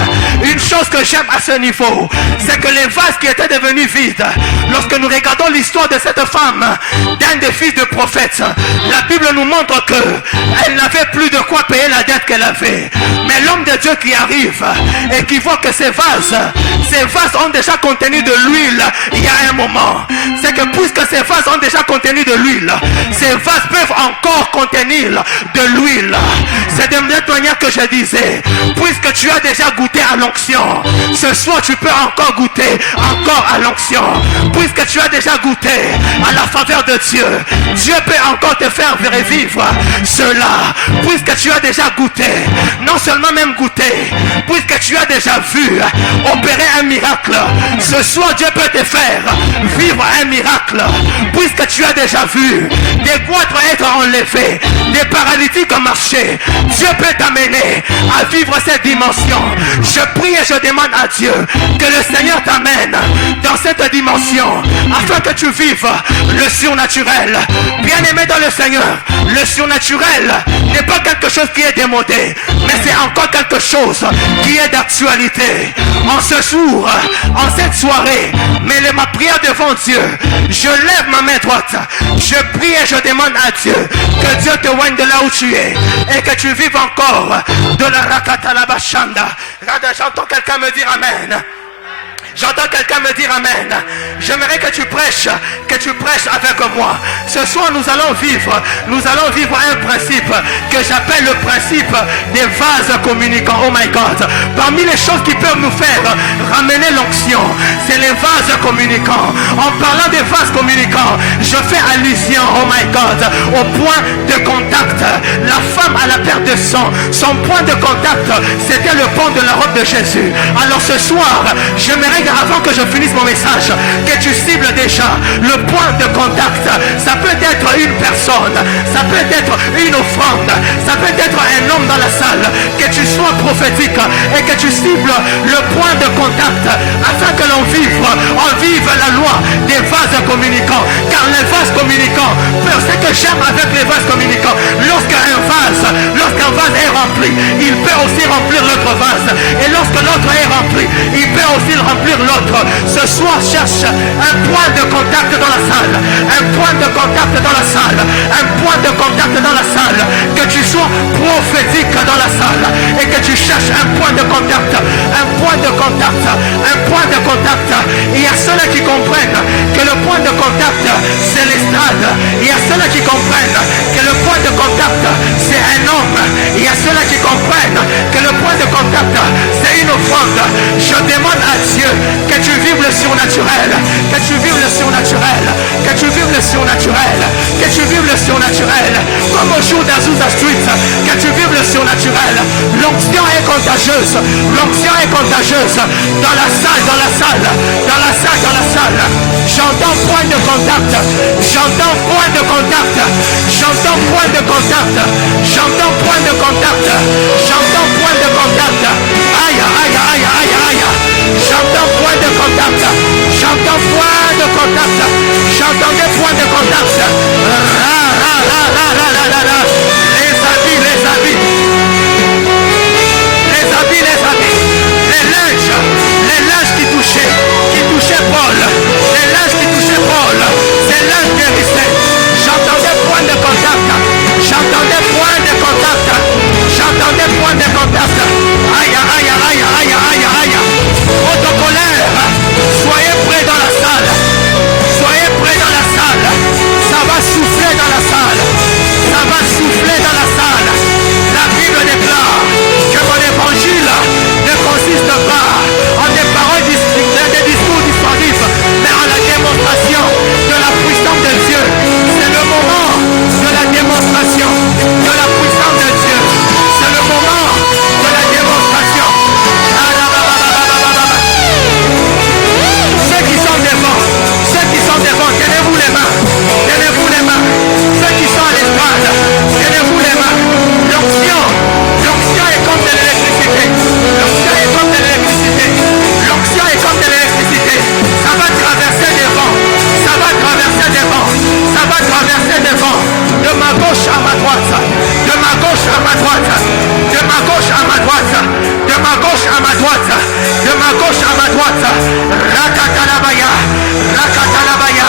Une chose que j'aime à ce niveau, c'est que les vases qui étaient devenus vides, lorsque nous regardons l'histoire de cette femme, d'un des fils de prophètes, la Bible nous montre que elle n'avait plus de quoi payer la dette qu'elle avait. Mais l'homme de Dieu qui arrive et qui voit que ces vases ont déjà contenu de l'huile il y a un moment. C'est que puisque ces vases ont déjà contenu de l'huile, ces vases peuvent encore contenir de l'huile. C'est de cette manière que je disais, puisque tu as déjà goûté à l'onction, ce soir tu peux encore goûter encore à l'onction. Puisque tu as déjà goûté à la faveur de Dieu, Dieu peut encore te faire revivre cela. Puisque tu as déjà goûté, non seulement même goûté, puisque tu as déjà vu opérer un miracle, ce soir Dieu peut te faire vivre un miracle. Puisque tu as déjà vu des goitres être enlevés, des paralytiques marcher, Dieu peut t'amener à vivre cette dimension. Je prie et je demande à Dieu que le Seigneur t'amène dans cette dimension afin que tu vives le surnaturel. Bien-aimé dans le Seigneur, le surnaturel n'est pas quelque chose qui est démodé, mais c'est encore quelque chose qui est d'actualité. En ce jour, en cette soirée, mais ma prière devant Dieu, je lève ma main droite, je prie et je demande à Dieu que Dieu te oigne de là où tu es et que tu vives encore de la Rakatalabashanda. J'entends quelqu'un me dire Amen. J'entends quelqu'un me dire Amen. J'aimerais que tu prêches avec moi. Ce soir nous allons vivre un principe que j'appelle le principe des vases communicants. Oh my God. Parmi les choses qui peuvent nous faire ramener l'onction, c'est les vases communicants. En parlant des vases communicants, je fais allusion, oh my God, au point de contact. La femme à la perte de sang, son point de contact, c'était le pont de la robe de Jésus. Alors ce soir, j'aimerais avant que je finisse mon message, que tu cibles déjà le point de contact. Ça peut être une personne, ça peut être une offrande, ça peut être un homme dans la salle, que tu sois prophétique et que tu cibles le point de contact afin que l'on vive la loi des vases communicants. Car les vases communicants, ce que j'aime avec les vases communicants, lorsqu'un vase est rempli, il peut aussi remplir l'autre vase, et lorsque l'autre est rempli, il peut aussi remplir l'autre. Ce soir, cherche un point de contact dans la salle, un point de contact dans la salle, un point de contact dans la salle, que tu sois prophétique dans la salle et que tu cherches un point de contact, un point de contact, un point de contact. Il y a ceux qui comprennent que le point de contact c'est l'estrade, il y a ceux qui comprennent que le point de contact c'est un homme, il y a ceux qui comprennent que le point de contact c'est une offrande. Je demande à Dieu que tu vives le surnaturel, que tu vives le surnaturel, que tu vives le surnaturel, que tu vives le surnaturel, comme au jour d'Azusa Street, que tu vives le surnaturel. L'onction est contagieuse, l'onction est contagieuse, dans la salle, dans la salle, dans la salle, dans la salle. J'entends point de contact, j'entends point de contact, j'entends point de contact, j'entends point de contact, j'entends point de contact. Aïe, aïe, aïe, aïe, aïe. J'entends point de contact, j'entends point de contact, j'entends des points de contact. Les habits, les habits, les habits, les habits, les linges qui touchaient Paul, les linges qui touchaient Paul, ces linges guérissaient. J'entends des points de contact, j'entends des points de contact, j'entends des points de contact. Aïe, aïe, aïe, aïe. ma droite. Rakatalabaya. Rakatalabaya.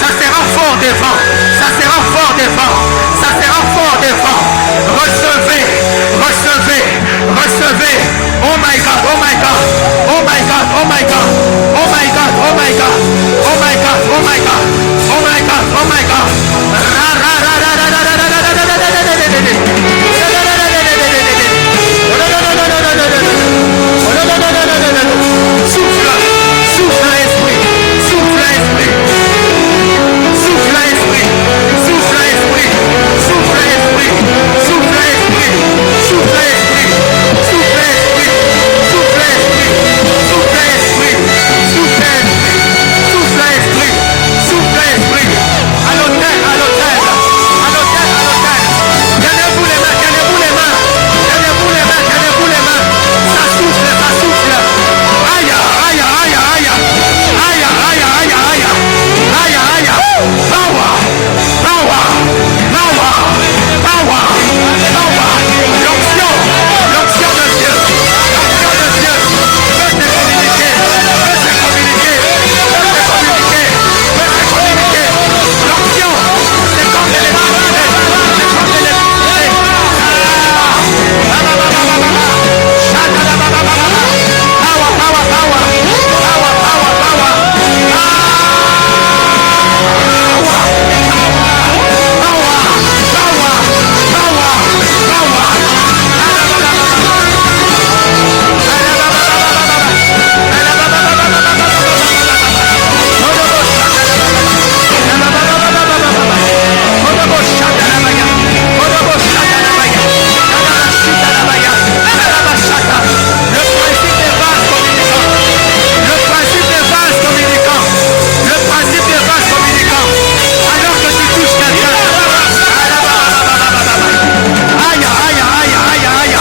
Ça sera fort devant. Ça sera fort devant. Ça sera fort devant. Recevez. Recevez. Recevez. Oh my God. Oh my God. Oh my God. Oh my God. Oh my God. Oh my God. Oh my God. Oh my God. Oh my God. Oh my God. Souffle, souffle l'esprit, souffle l'esprit, souffle l'esprit, souffle l'esprit, souffle l'esprit, souffle l'esprit, souffle l'esprit, souffle l'esprit, souffle l'esprit, souffle l'esprit, souffle l'esprit, souffle l'esprit, souffle l'esprit, à l'hôtel, à l'hôtel, à l'hôtel, à l'hôtel. Tenez-vous les mains, tenez-vous les mains, tenez-vous les mains, tenez-vous les mains. Ça souffle, ça souffle. Aïe, aïe, aïe, aïe, aïe, aïe, aïe, aïe, aïe, aïe, power, power, power, power, power. L'onction, l'onction de Dieu, l'onction de Dieu. Peut se communiquer, peut se communiquer, peut se communiquer, peut se communiquer. L'onction, c'est comme l'électricité, c'est comme l'électricité. Power, power, power, power, power, power. Le principe des vases communicants. Alors que tu touches quelqu'un. Aïe, aïe, aïe, aïe, aïe.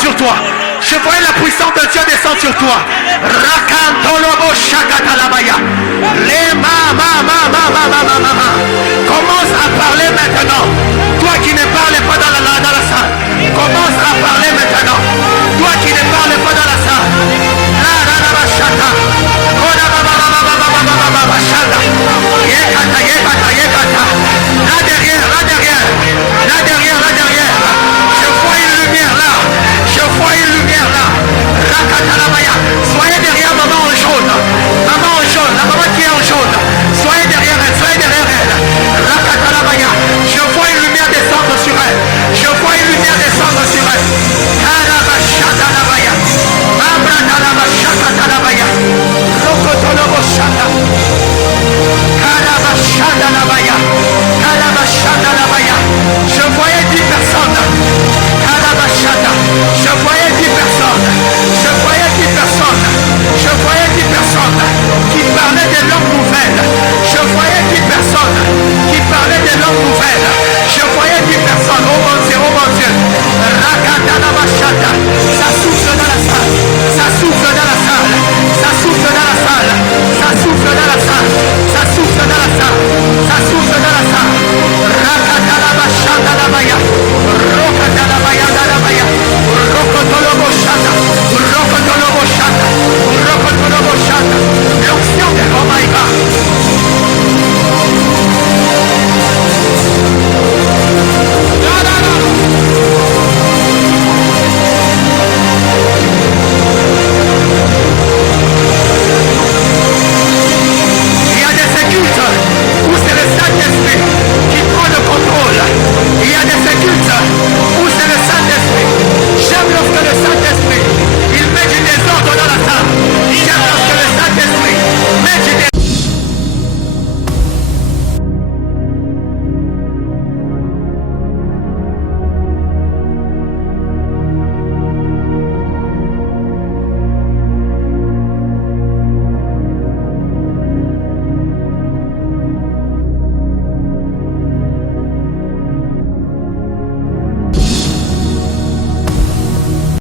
sur toi. Je voyais la puissance de Dieu descendre sur toi. Commence à parler maintenant. Toi qui ne parles pas dans la salle. Commence à parler